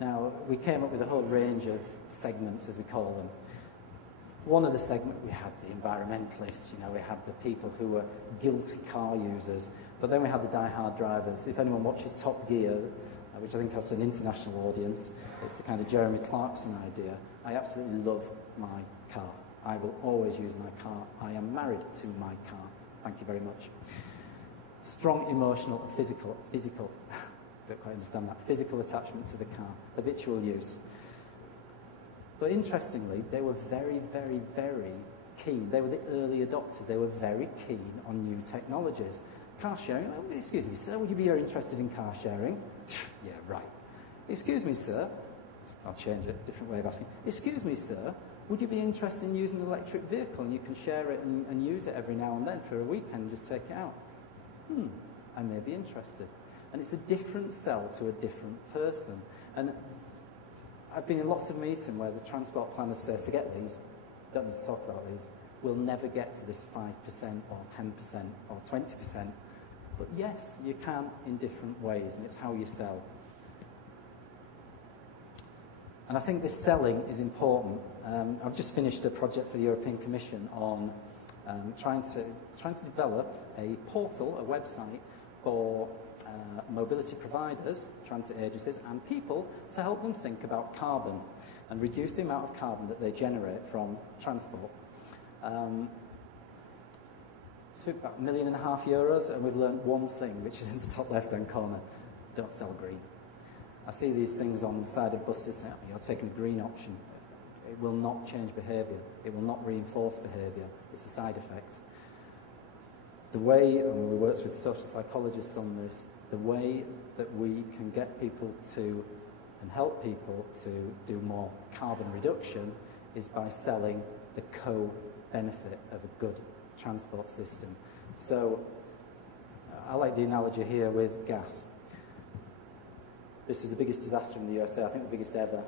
Now, we came up with a whole range of segments, as we call them. One of the segments, we had the environmentalists, we had the people who were guilty car users, but then we had the die-hard drivers. If anyone watches Top Gear, which I think has an international audience, it's the kind of Jeremy Clarkson idea. I absolutely love my car. I will always use my car. I am married to my car. Thank you very much. Strong emotional and physical, don't quite understand that, physical attachment to the car, habitual use. But interestingly, they were very, very, very keen. They were the early adopters. They were very keen on new technologies. Car sharing, excuse me, sir, would you be interested in car sharing? Yeah, right. Excuse me, sir. I'll change it, different way of asking. Excuse me, sir, would you be interested in using an electric vehicle and you can share it and use it every now and then for a weekend and just take it out? I may be interested. And it's a different sell to a different person. And I've been in lots of meetings where the transport planners say, forget these, don't need to talk about these. We'll never get to this 5% or 10% or 20%. But yes, you can in different ways, and it's how you sell. And I think this selling is important. I've just finished a project for the European Commission on trying to develop a portal, a website for mobility providers, transit agencies, and people to help them think about carbon and reduce the amount of carbon that they generate from transport. So about €1.5 million, and we've learned one thing, which is in the top left-hand corner: don't sell green. I see these things on the side of buses saying, you're taking a green option. It will not change behaviour. It will not reinforce behaviour. It's a side effect. The way, and we worked with social psychologists on this, the way that we can get people to and help people to do more carbon reduction is by selling the co-benefit of a good transport system. So I like the analogy here with gas. This was the biggest disaster in the USA, I think the biggest ever.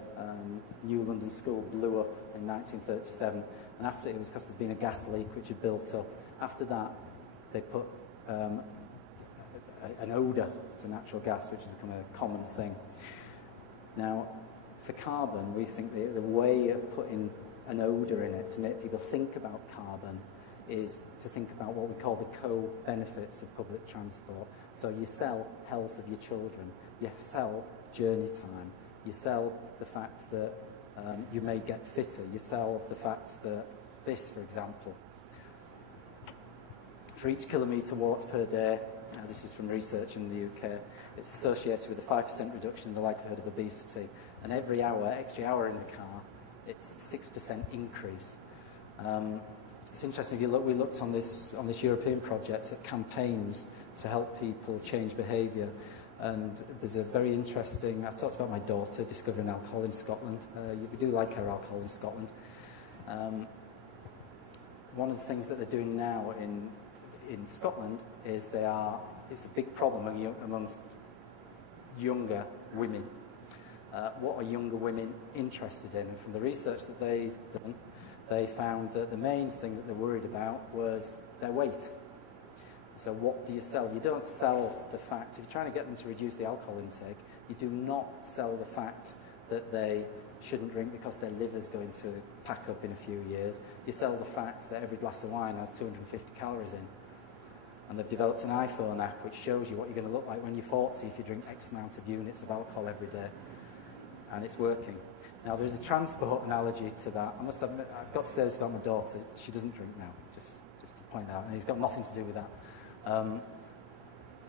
New London School blew up in 1937, and after it was because there'd been a gas leak which had built up. After that, they put an odour to natural gas, which has become a common thing. Now, for carbon, we think the way of putting an odour in it to make people think about carbon is to think about what we call the co-benefits of public transport. So you sell health of your children, you sell journey time, you sell the fact that you may get fitter, you sell the fact that this, for example, for each kilometre walked per day, this is from research in the UK, it's associated with a 5% reduction in the likelihood of obesity, and every extra hour in the car, it's a 6% increase. It's interesting, if you look, we looked on this European project at campaigns to help people change behaviour, and there's a very interesting, I talked about my daughter discovering alcohol in Scotland. We do like our alcohol in Scotland. One of the things that they're doing now in Scotland is it's a big problem amongst younger women. What are younger women interested in? And from the research that they've done, they found that the main thing that they're worried about was their weight. So what do you sell? You don't sell the fact, if you're trying to get them to reduce the alcohol intake, you do not sell the fact that they shouldn't drink because their liver's going to pack up in a few years. You sell the fact that every glass of wine has 250 calories in. And they've developed an iPhone app which shows you what you're going to look like when you're 40 if you drink X amount of units of alcohol every day. And it's working. Now, there's a transport analogy to that. I must admit, I've got to say this about my daughter. She doesn't drink now, just to point out. And it's got nothing to do with that.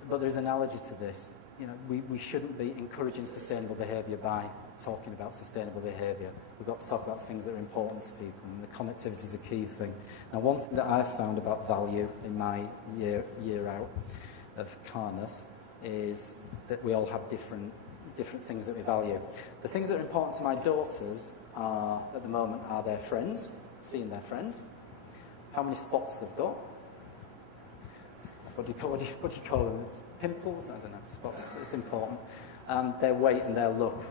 But there's an analogy to this. You know, we shouldn't be encouraging sustainable behaviour by talking about sustainable behaviour. We've got to talk about things that are important to people, and the connectivity is a key thing. Now, one thing that I've found about value in my year out of carness is that we all have different things that we value. The things that are important to my daughters are, at the moment, are their friends, seeing their friends, how many spots they've got. What do you call them? It's pimples? I don't know, spots. It's important. And their weight and their look,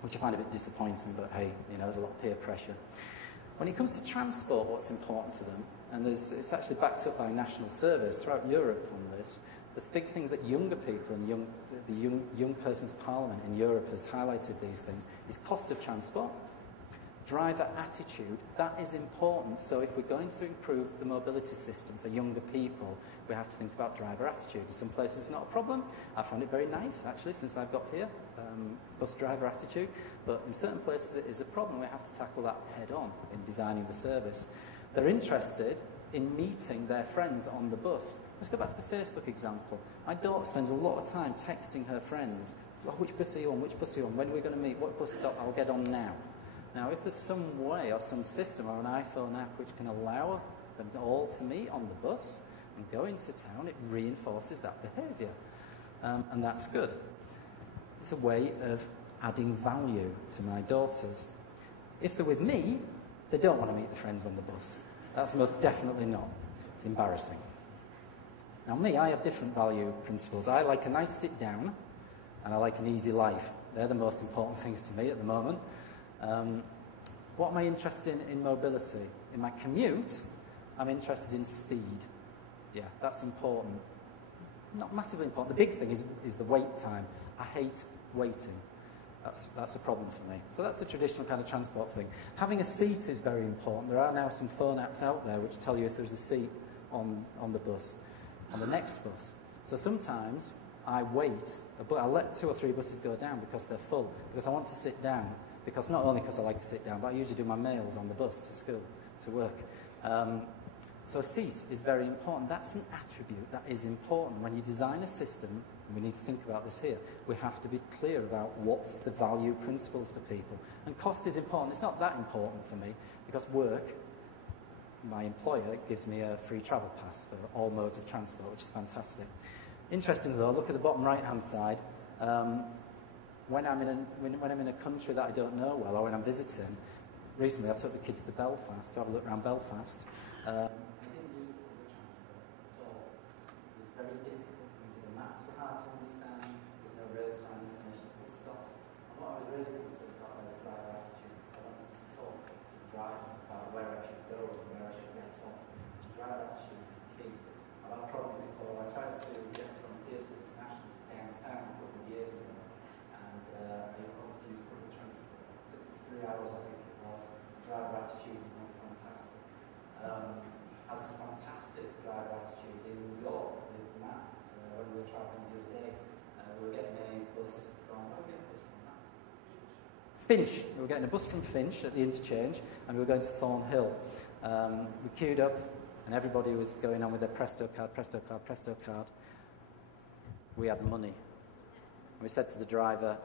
which I find a bit disappointing, but hey, you know, there's a lot of peer pressure. When it comes to transport, what's important to them, and it's actually backed up by national surveys throughout Europe on this, the big things that younger people and the young Persons Parliament in Europe has highlighted these things is cost of transport, driver attitude. That is important. So if we're going to improve the mobility system for younger people, we have to think about driver attitude. In some places it's not a problem. I found it very nice, actually, since I've got here, bus driver attitude. But in certain places it is a problem. We have to tackle that head on in designing the service. They're interested in meeting their friends on the bus. Let's go back to the Facebook example. My daughter spends a lot of time texting her friends. Oh, which bus are you on? Which bus are you on? When are we going to meet? What bus stop? I'll get on now. Now, if there's some way or some system or an iPhone app which can allow them all to meet on the bus and go into town, it reinforces that behaviour. And that's good. It's a way of adding value to my daughters. If they're with me, they don't want to meet the friends on the bus. That's most definitely not. It's embarrassing. Now me, I have different value principles. I like a nice sit down and I like an easy life. They're the most important things to me at the moment. What am I interested in mobility? In my commute, I'm interested in speed. Yeah, that's important. Not massively important. The big thing is the wait time. I hate waiting. That's a problem for me. So that's the traditional kind of transport thing. Having a seat is very important. There are now some phone apps out there which tell you if there's a seat on the bus, on the next bus. So sometimes I wait, but I'll let 2 or 3 buses go down because they're full, because I want to sit down. Because not only because I like to sit down, but I usually do my mails on the bus to school, to work. So a seat is very important. That's an attribute that is important. When you design a system, and we need to think about this here, we have to be clear about what's the value principles for people. And cost is important. It's not that important for me, because work, my employer, gives me a free travel pass for all modes of transport, which is fantastic. Interesting though, look at the bottom right-hand side. When I'm in a country that I don't know well, or when I'm visiting, recently I took the kids to Belfast to have a look around Belfast. I didn't use public transport at all. It was very difficult for me. The maps were hard to understand. There was no real-time information at bus stops. And what I was really concerned about was driver attitude. So I wanted to talk to the driver about where I should go and where I should get off. Driver attitude is key. I've had problems before. I tried to get from Pearson International to downtown a couple of years ago, and I wanted to use public transport. It took 3 hours, I think it was. Driver attitude is not fantastic. Has a fantastic driver attitude in New York with Matt. When we were travelling the other day, we were getting a bus from, where were we getting a bus from Matt? Finch. We were getting a bus from Finch at the interchange, and we were going to Thornhill. We queued up, and everybody was going on with their Presto card, Presto card, Presto card. We had money. And we said to the driver,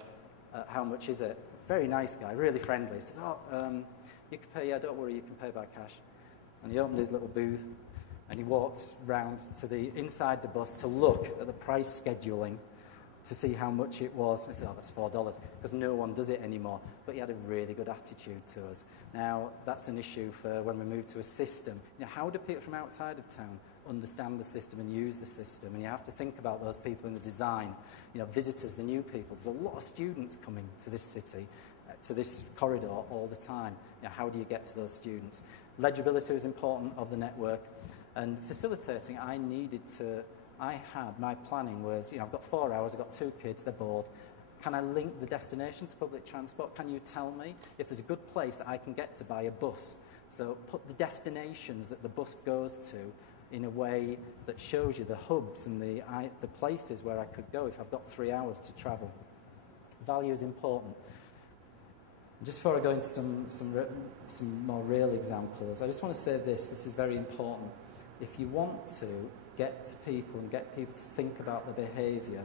how much is it? Very nice guy, really friendly. He said, you can pay, yeah, don't worry, you can pay by cash. And he opened his little booth, and he walked round to the inside the bus to look at the price scheduling to see how much it was. I said, that's $4, because no one does it anymore. But he had a really good attitude to us. Now, that's an issue for when we move to a system. How do people from outside of town understand the system and use the system? And you have to think about those people in the design, visitors, the new people. There's a lot of students coming to this city, to this corridor all the time. How do you get to those students? Legibility is important of the network, and facilitating, my planning was, I've got 4 hours, I've got 2 kids, they're bored. Can I link the destination to public transport? Can you tell me if there's a good place that I can get to by a bus? So put the destinations that the bus goes to in a way that shows you the hubs and the places where I could go if I've got 3 hours to travel. Value is important. Just before I go into some more real examples, I just want to say this is very important. If you want to get to people and get people to think about the behaviour,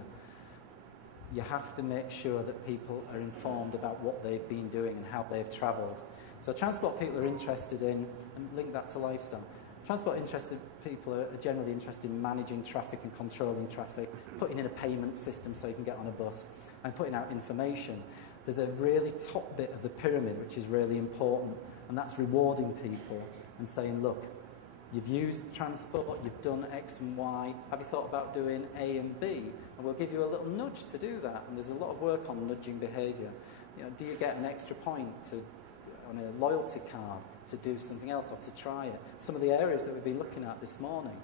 you have to make sure that people are informed about what they've been doing and how they've travelled. So transport people are interested in, and link that to lifestyle, transport interested people are generally interested in managing traffic and controlling traffic, putting in a payment system so you can get on a bus, and putting out information. There's a really top bit of the pyramid which is really important, and that's rewarding people and saying, look, you've used transport, you've done X and Y, have you thought about doing A and B? And we'll give you a little nudge to do that, and there's a lot of work on nudging behaviour. Do you get an extra point on a loyalty card to do something else or to try it? Some of the areas that we've been looking at this morning,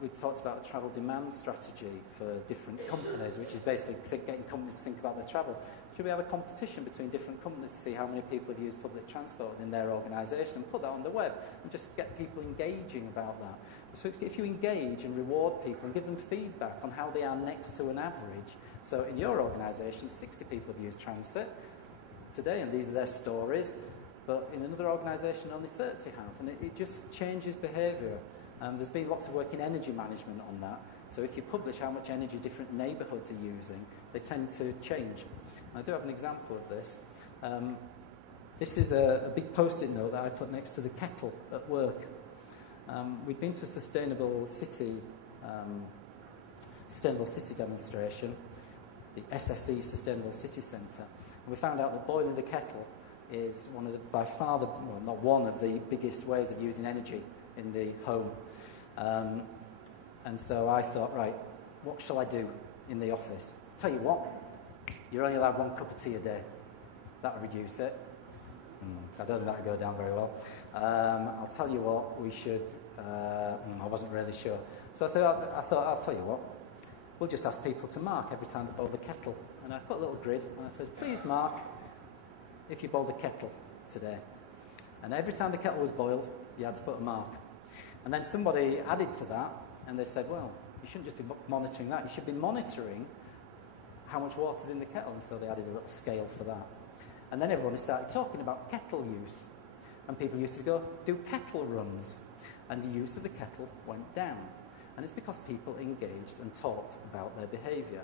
we talked about a travel demand strategy for different companies, which is basically getting companies to think about their travel. Should we have a competition between different companies to see how many people have used public transport in their organisation and put that on the web and just get people engaging about that? So if you engage and reward people and give them feedback on how they are next to an average, so in your organisation 60 people have used transit today and these are their stories, but in another organisation only 30 have, and it just changes behaviour. There's been lots of work in energy management on that. So if you publish how much energy different neighbourhoods are using, they tend to change. And I do have an example of this. This is a big post-it note that I put next to the kettle at work. We'd been to a sustainable city demonstration, the SSE Sustainable City Centre, and we found out that boiling the kettle is by far not one of the biggest ways of using energy in the home. And so I thought, right, what shall I do in the office? Tell you what, you're only allowed 1 cup of tea a day. That'll reduce it. I don't think that'll go down very well. I'll tell you what, we should, I wasn't really sure. So I thought, I'll tell you what, we'll just ask people to mark every time they boil the kettle. And I put a little grid, and I said, please mark if you boiled the kettle today. And every time the kettle was boiled, you had to put a mark. And then somebody added to that, and they said, well, you shouldn't just be monitoring that, you should be monitoring how much water's in the kettle, and so they added a little scale for that. And then everyone started talking about kettle use, and people used to go do kettle runs. and the use of the kettle went down. And it's because people engaged and talked about their behaviour.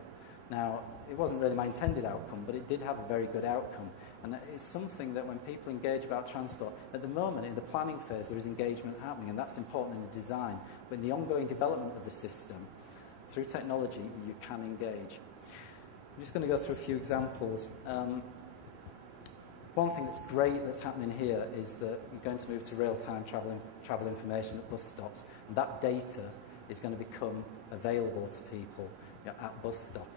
Now, it wasn't really my intended outcome, but it did have a very good outcome. And it's something that when people engage about transport, at the moment, in the planning phase, there is engagement happening, and that's important in the design. But in the ongoing development of the system, through technology, you can engage. I'm just going to go through a few examples. One thing that's great that's happening here is that you're going to move to real-time travel information at bus stops, and that data is going to become available to people at bus stops.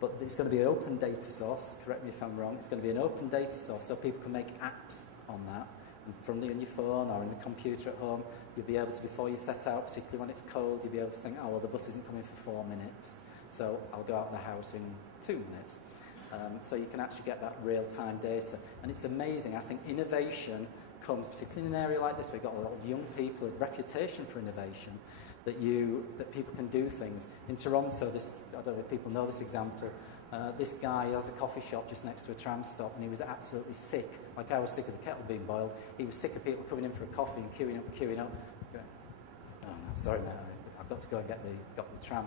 But it's going to be an open data source, correct me if I'm wrong, it's going to be an open data source so people can make apps on that. And from on your phone or in the computer at home, you'll be able to, before you set out, particularly when it's cold, you'll be able to think, oh, well, the bus isn't coming for 4 minutes, so I'll go out of the house in 2 minutes. So you can actually get that real-time data. And it's amazing. I think innovation comes, particularly in an area like this, where you've got a lot of young people, a reputation for innovation, that people can do things. In Toronto, I don't know if people know this example, this guy has a coffee shop just next to a tram stop, and he was absolutely sick. Like I was sick of the kettle being boiled, he was sick of people coming in for a coffee and queuing up. Going, oh no, sorry mate, I've got to go and get the tram.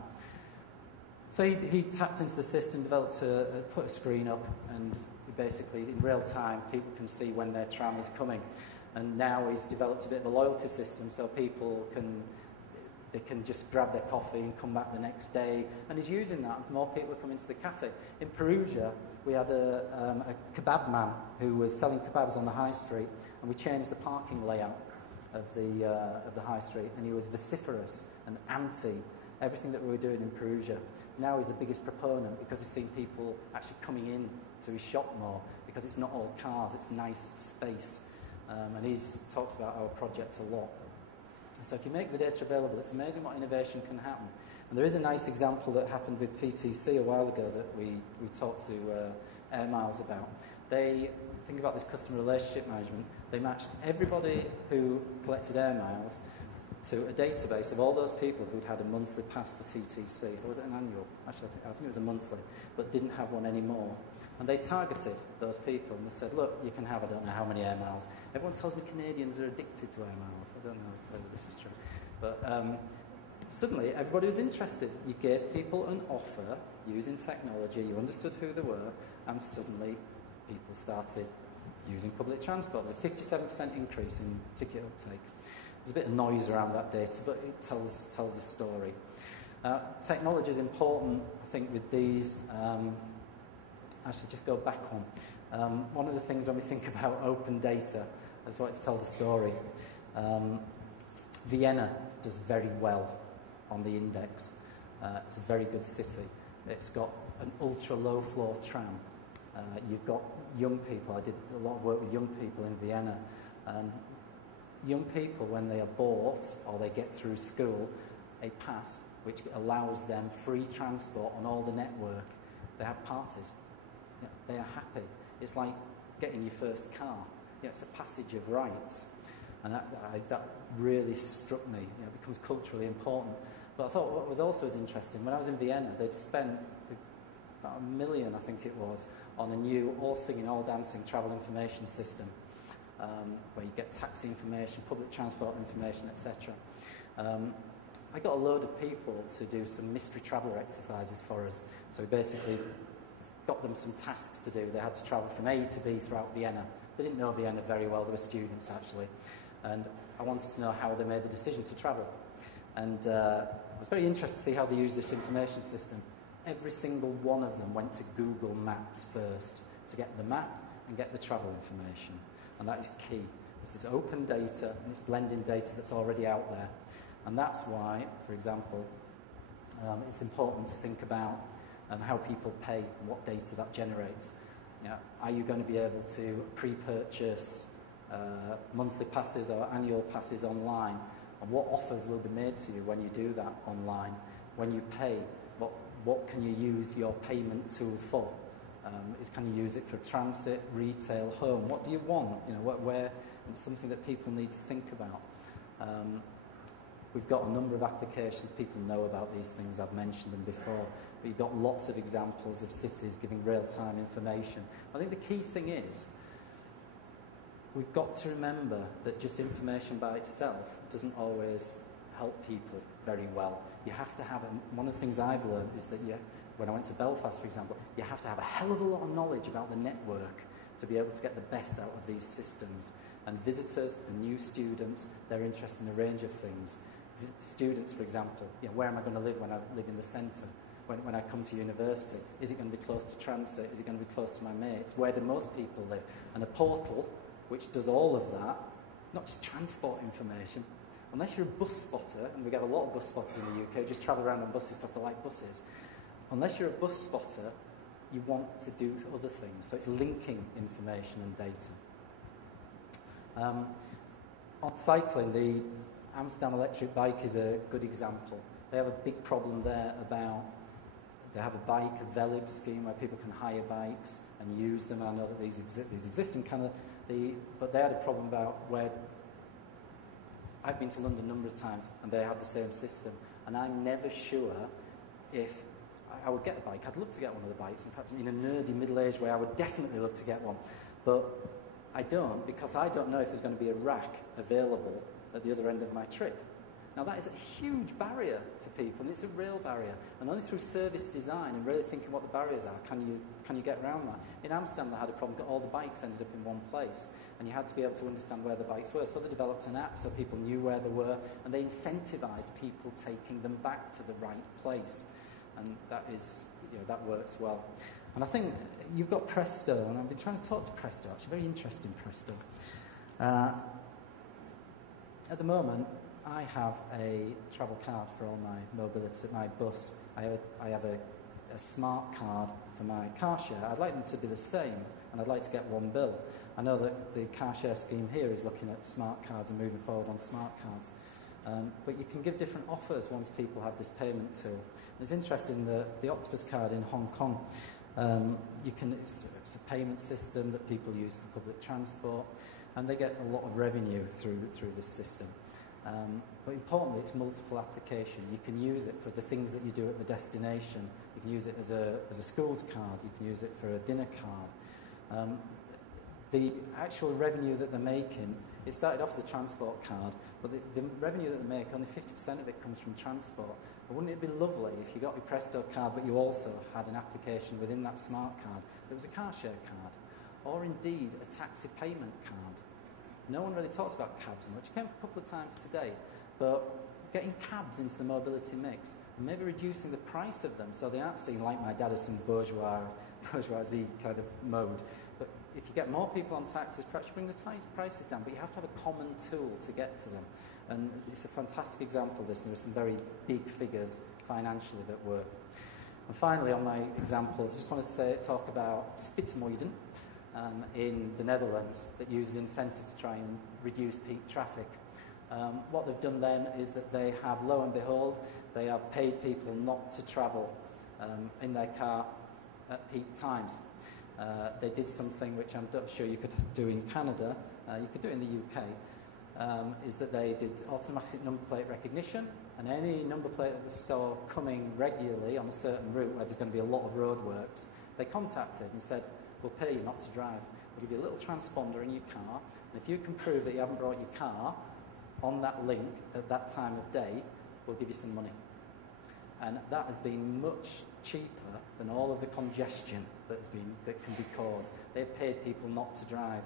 So he tapped into the system, put a screen up, and basically in real time people can see when their tram is coming. And now he's developed a bit of a loyalty system, so people can just grab their coffee and come back the next day. And he's using that. More people are coming to the cafe. In Perugia, we had a kebab man who was selling kebabs on the high street, and we changed the parking layout of the high street, and he was vociferous and anti everything that we were doing in Perugia. Now he's the biggest proponent because he's seen people actually coming in to his shop more, because it's not all cars, it's nice space. And he talks about our project a lot. So if you make the data available, it's amazing what innovation can happen. And there is a nice example that happened with TTC a while ago that we talked to Air Miles about. They think about this customer relationship management. They matched everybody who collected Air Miles to a database of all those people who'd had a monthly pass for TTC. Or was it an annual? Actually, I think it was a monthly, but didn't have one anymore. And they targeted those people and they said, look, you can have, I don't know how many Air Miles. Everyone tells me Canadians are addicted to Air Miles. I don't know whether this is true. But suddenly, everybody was interested. You gave people an offer using technology, you understood who they were, and suddenly people started using public transport. There's a 57% increase in ticket uptake. There's a bit of noise around that data, but it tells a story. Technology is important, I think, with these. Actually, just go back one. One of the things when we think about open data, I just wanted to tell the story. Vienna does very well on the index. It's a very good city. It's got an ultra-low floor tram. You've got young people. I did a lot of work with young people in Vienna. And young people, when they are bought or they get through school a pass which allows them free transport on all the network, they have parties. Yeah, they are happy. It's like getting your first car. Yeah, it's a passage of rights. And that really struck me. It becomes culturally important. But I thought what was also as interesting, when I was in Vienna, they'd spent about $1 million, I think it was, on a new all-singing, all-dancing travel information system, where you get taxi information, public transport information, etc. I got a load of people to do some mystery traveller exercises for us. So we basically got them some tasks to do. They had to travel from A to B throughout Vienna. They didn't know Vienna very well. They were students, actually. And I wanted to know how they made the decision to travel. And I was very interested to see how they used this information system. Every single one of them went to Google Maps first to get the map and get the travel information. And that is key. It's this open data and it's blending data that's already out there. And that's why, for example, it's important to think about how people pay and what data that generates. Are you going to be able to pre-purchase monthly passes or annual passes online? And what offers will be made to you when you do that online? When you pay, what can you use your payment tool for? Can you use it for transit, retail, home? What do you want? Where it's something that people need to think about. We've got a number of applications. People know about these things. I've mentioned them before. But you've got lots of examples of cities giving real-time information. I think the key thing is we've got to remember that just information by itself doesn't always help people very well. You have to have, one of the things I've learned is that when I went to Belfast, for example, you have to have a hell of a lot of knowledge about the network to be able to get the best out of these systems. And visitors and new students, they're interested in a range of things. Students, for example, where am I going to live when I live in the centre? When I come to university, is it going to be close to transit? Is it going to be close to my mates? Where do most people live? And a portal which does all of that, not just transport information. Unless you're a bus spotter, and we have a lot of bus spotters in the UK, just travel around on buses because they like buses. Unless you're a bus spotter, you want to do other things. So it's linking information and data. On cycling, the Amsterdam electric bike is a good example. They have a big problem there about, they have a bike, a Velib scheme where people can hire bikes and use them. I know that these exist in Canada, but they had a problem about where, I've been to London a number of times and they have the same system, and I'm never sure if I would get a bike. I'd love to get one of the bikes. In fact, in a nerdy middle-aged way, I would definitely love to get one. But I don't, because I don't know if there's going to be a rack available at the other end of my trip. Now, that is a huge barrier to people, and it's a real barrier. And only through service design and really thinking what the barriers are can you get around that. In Amsterdam, they had a problem that all the bikes ended up in one place, and you had to be able to understand where the bikes were. So they developed an app so people knew where they were, and they incentivised people taking them back to the right place. And that is, that works well. And I think you've got Presto, and I've been trying to talk to Presto, actually, very interesting Presto. At the moment, I have a travel card for all my mobility, my bus. I have a smart card for my car share. I'd like them to be the same, and I'd like to get one bill. I know that the car share scheme here is looking at smart cards and moving forward on smart cards. But you can give different offers once people have this payment tool. And it's interesting that the Octopus card in Hong Kong, it's a payment system that people use for public transport, and they get a lot of revenue through this system. But importantly, it's multiple application. You can use it for the things that you do at the destination. You can use it as a school's card. You can use it for a dinner card. The actual revenue that they're making, it started off as a transport card, but the revenue that they make, only 50% of it comes from transport. But wouldn't it be lovely if you got your Presto card, but you also had an application within that smart card that was a car share card, or indeed a taxi payment card? No one really talks about cabs much. It came up a couple of times today, but getting cabs into the mobility mix and maybe reducing the price of them so they aren't seen like my dad as some bourgeoisie kind of mode. But if you get more people on taxis, perhaps you bring the prices down, but you have to have a common tool to get to them. And it's a fantastic example of this, and there are some very big figures financially that work. And finally, on my examples, I just want to talk about Spitsmuiden in the Netherlands that uses incentives to try and reduce peak traffic. What they've done then is that they have, lo and behold, they have paid people not to travel in their car at peak times. They did something which I'm not sure you could do in Canada, you could do it in the UK, is that they did automatic number plate recognition, and any number plate that was saw coming regularly on a certain route where there's going to be a lot of roadworks, they contacted and said, we'll pay you not to drive. We'll give you a little transponder in your car, and if you can prove that you haven't brought your car on that link at that time of day, we'll give you some money. And that has been much cheaper than all of the congestion that can be caused. They've paid people not to drive.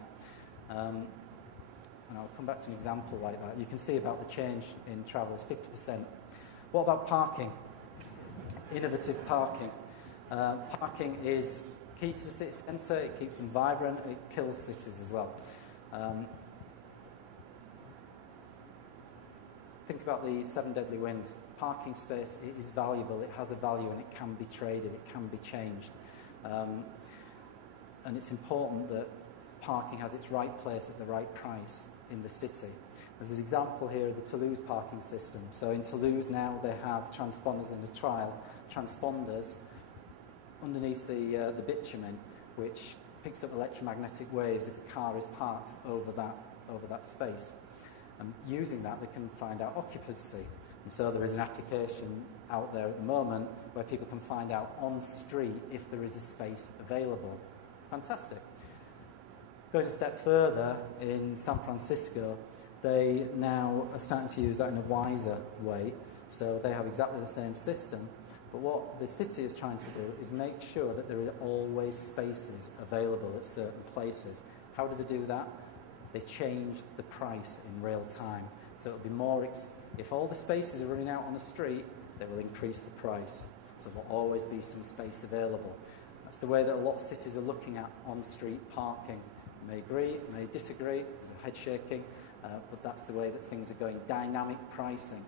And I'll come back to an example like that. You can see about the change in travel is 50%. What about parking? Innovative parking. Parking is key to the city centre, it keeps them vibrant, it kills cities as well. Think about the 7 deadly winds. Parking space is valuable, it has a value, and it can be traded, it can be changed. And it's important that parking has its right place at the right price in the city. There's an example here of the Toulouse parking system. So in Toulouse now they have transponders in the trial, transponders underneath the bitumen, which picks up electromagnetic waves if a car is parked over that space. And using that, they can find out occupancy. And so there is an application out there at the moment where people can find out on street if there is a space available. Fantastic. Going a step further, in San Francisco, they now are starting to use that in a wiser way. So they have exactly the same system. But what the city is trying to do is make sure that there are always spaces available at certain places. How do they do that? They change the price in real time. So it'll be more, if all the spaces are running out on the street, they will increase the price. So there will always be some space available. That's the way that a lot of cities are looking at on-street parking. You may agree, you may disagree, there's a head shaking, but that's the way that things are going. Dynamic pricing.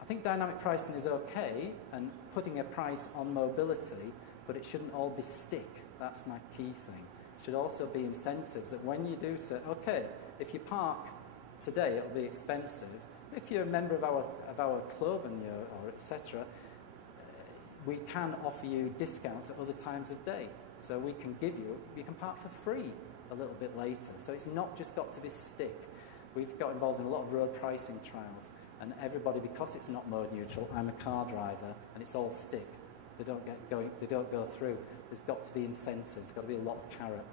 I think dynamic pricing is okay, and putting a price on mobility, but it shouldn't all be stick. That's my key thing. It should also be incentives that when you do say, okay, if you park today, it'll be expensive. If you're a member of our club and or etc., we can offer you discounts at other times of day. So we can you can park for free a little bit later. So it's not just got to be stick. We've got involved in a lot of road pricing trials, and everybody, because it's not mode neutral, I'm a car driver, and it's all stick. They don't go through. There's got to be incentives. There's got to be a lot of carrot.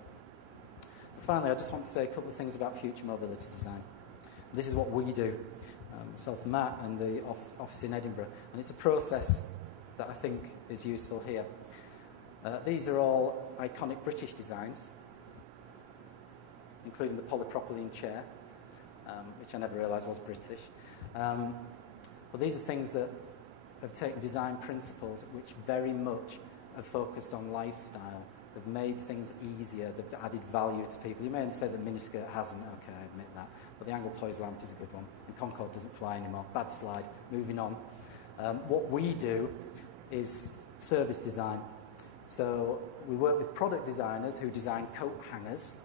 And finally, I just want to say a couple of things about future mobility design. This is what we do, myself, Matt, and the office in Edinburgh, and it's a process that I think is useful here. These are all iconic British designs, including the polypropylene chair, which I never realised was British. But these are things that have taken design principles which very much have focused on lifestyle. They've made things easier, they've added value to people. You may say that miniskirt hasn't, okay, I admit that, but the angle poise lamp is a good one, and Concorde doesn't fly anymore. Bad slide, moving on. What we do is service design. So we work with product designers who design coat hangers,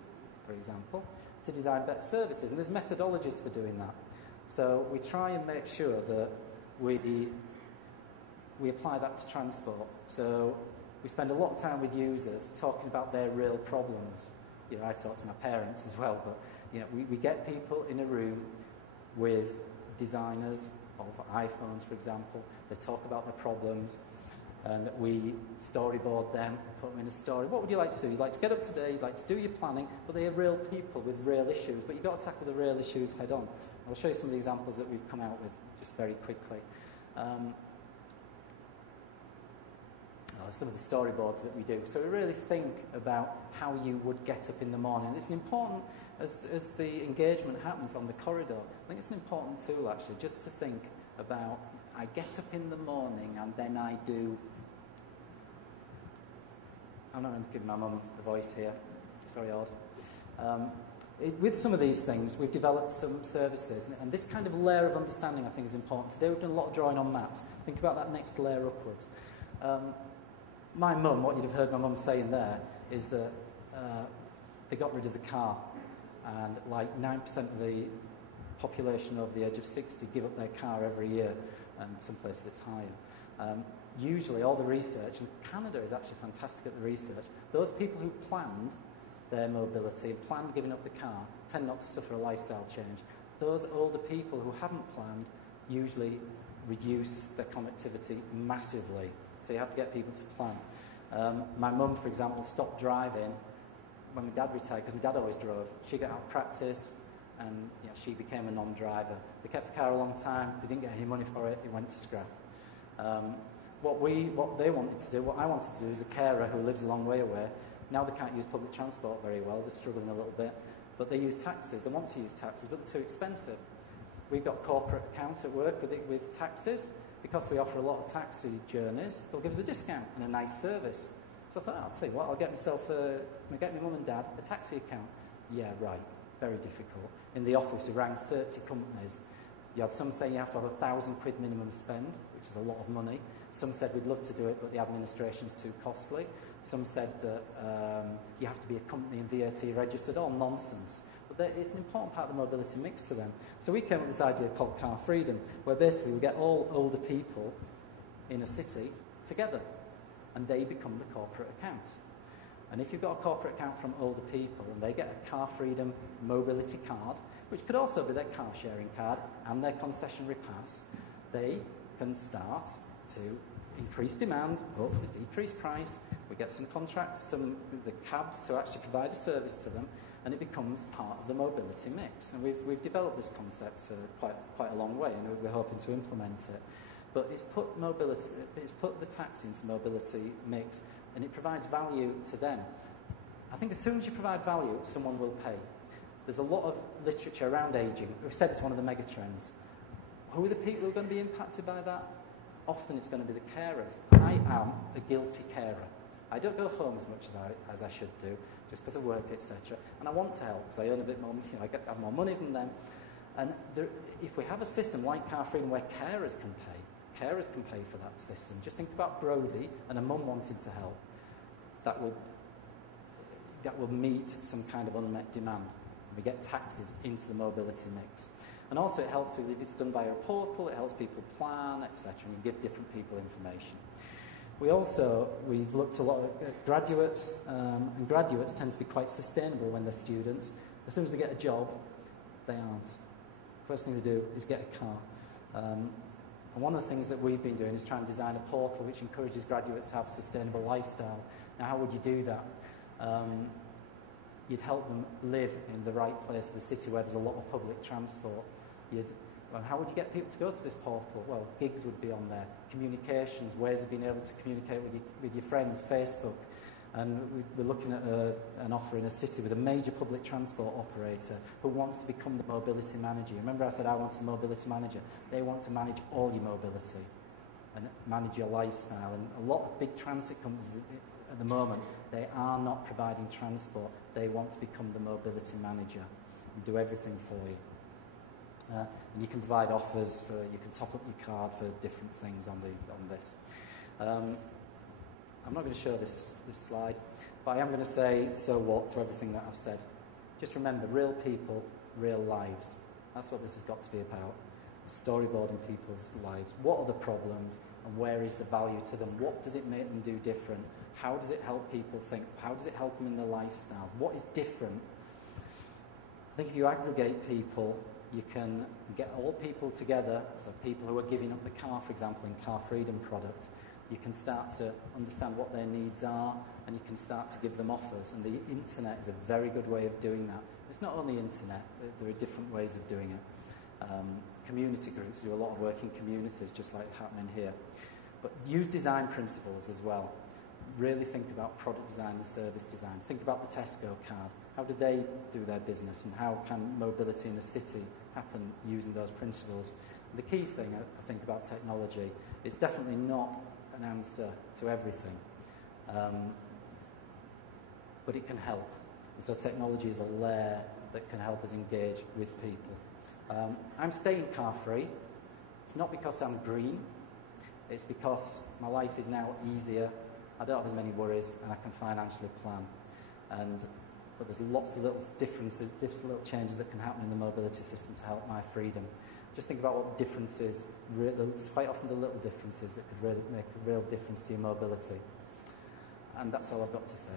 for example, to design better services, and there's methodologies for doing that. So we try and make sure that we apply that to transport. So we spend a lot of time with users talking about their real problems. You know, I talk to my parents as well, but you know, we get people in a room with designers of iPhones, for example. They talk about their problems, and we storyboard them, put them in a story. What would you like to do? You'd like to get up today, you'd like to do your planning, but they are real people with real issues, but you've got to tackle the real issues head on. I'll show you some of the examples that we've come out with just very quickly. Some of the storyboards that we do. So we really think about how you would get up in the morning. It's an important, as the engagement happens on the corridor, I think it's an important tool actually, just to think about, I get up in the morning and then I do. I'm not going to give my mum the voice here. Sorry, Odd. With some of these things, we've developed some services, and this kind of layer of understanding I think is important. Today we've done a lot of drawing on maps. Think about that next layer upwards. My mum, what you'd have heard my mum saying there, is that they got rid of the car, and like 9% of the population over the age of 60 give up their car every year, and some places it's higher. Usually all the research, and Canada is actually fantastic at the research, those people who planned their mobility and planned giving up the car tend not to suffer a lifestyle change. Those older people who haven't planned usually reduce their connectivity massively. So you have to get people to plan. My mum, for example, stopped driving when my dad retired, because my dad always drove. She got out of practice, and you know, she became a non-driver. They kept the car a long time. They didn't get any money for it. It went to scrap. What they wanted to do, what I wanted to do, as a carer who lives a long way away, now they can't use public transport very well. They're struggling a little bit, but they use taxis. They want to use taxis, but they're too expensive. We've got corporate accounts at work with taxis. Because we offer a lot of taxi journeys, they'll give us a discount and a nice service. So I thought, I'll tell you what, I'll get myself, get my mum and dad a taxi account. Yeah, right, very difficult. In the office, we rang 30 companies. You had some saying you have to have £1,000 minimum spend, which is a lot of money. Some said we'd love to do it, but the administration's too costly. Some said that you have to be a company and VAT registered. All nonsense. But it's an important part of the mobility mix to them. So we came up with this idea called Car Freedom, where basically we get all older people in a city together, and they become the corporate account. And if you've got a corporate account from older people, and they get a Car Freedom mobility card, which could also be their car sharing card and their concessionary pass, they can start to increase demand, hopefully decrease price. We get some contracts, the cabs to actually provide a service to them, and it becomes part of the mobility mix. And we've developed this concept quite a long way, and we're hoping to implement it. But it's put the taxi into mobility mix, and it provides value to them. I think as soon as you provide value, someone will pay. There's a lot of literature around ageing. We've said it's one of the mega trends. Who are the people who are going to be impacted by that? Often it's going to be the carers. I am a guilty carer. I don't go home as much as I should do, just because of work, etc. And I want to help, because I earn a bit more, I have more money than them. And if we have a system like Car Freedom where carers can pay for that system. Just think about Brodie and a mum wanting to help. That will meet some kind of unmet demand. We get taxis into the mobility mix. And also it helps if it's done via a portal, it helps people plan, etc. And you give different people information. We've looked a lot at graduates, and graduates tend to be quite sustainable when they're students. As soon as they get a job, they aren't. First thing they do is get a car. And one of the things that we've been doing is trying to design a portal which encourages graduates to have a sustainable lifestyle. Now, how would you do that? You'd help them live in the right place of the city where there's a lot of public transport. How would you get people to go to this portal? Well, gigs would be on there. Communications, ways of being able to communicate with your friends, Facebook. And we're looking at an offer in a city with a major public transport operator who wants to become the mobility manager. Remember I said I want a mobility manager? They want to manage all your mobility and manage your lifestyle. And a lot of big transit companies at the moment, they are not providing transport. They want to become the mobility manager and do everything for you. And you can provide offers you can top up your card for different things on this. I'm not going to show this slide, but I am going to say so what to everything that I've said. Just remember, real people, real lives. That's what this has got to be about. Storyboarding people's lives. What are the problems and where is the value to them? What does it make them do different? How does it help people think? How does it help them in their lifestyles? What is different? I think if you aggregate people, you can get all people together, so people who are giving up the car, for example, in Car Freedom product, you can start to understand what their needs are, and you can start to give them offers. And the internet is a very good way of doing that. It's not only internet, there are different ways of doing it. Community groups do a lot of work in communities, just like happening here. But use design principles as well. Really think about product design and service design. Think about the Tesco card. How do they do their business, and how can mobility in a city happen using those principles? And the key thing, I think, about technology, it's definitely not an answer to everything, but it can help. And so technology is a layer that can help us engage with people. I'm staying car-free. It's not because I'm green. It's because my life is now easier. I don't have as many worries, and I can financially plan. But there's lots of little differences, little changes that can happen in the mobility system to help my freedom. Just think about what the differences, it's quite often the little differences that could really make a real difference to your mobility. And that's all I've got to say.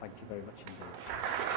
Thank you very much indeed.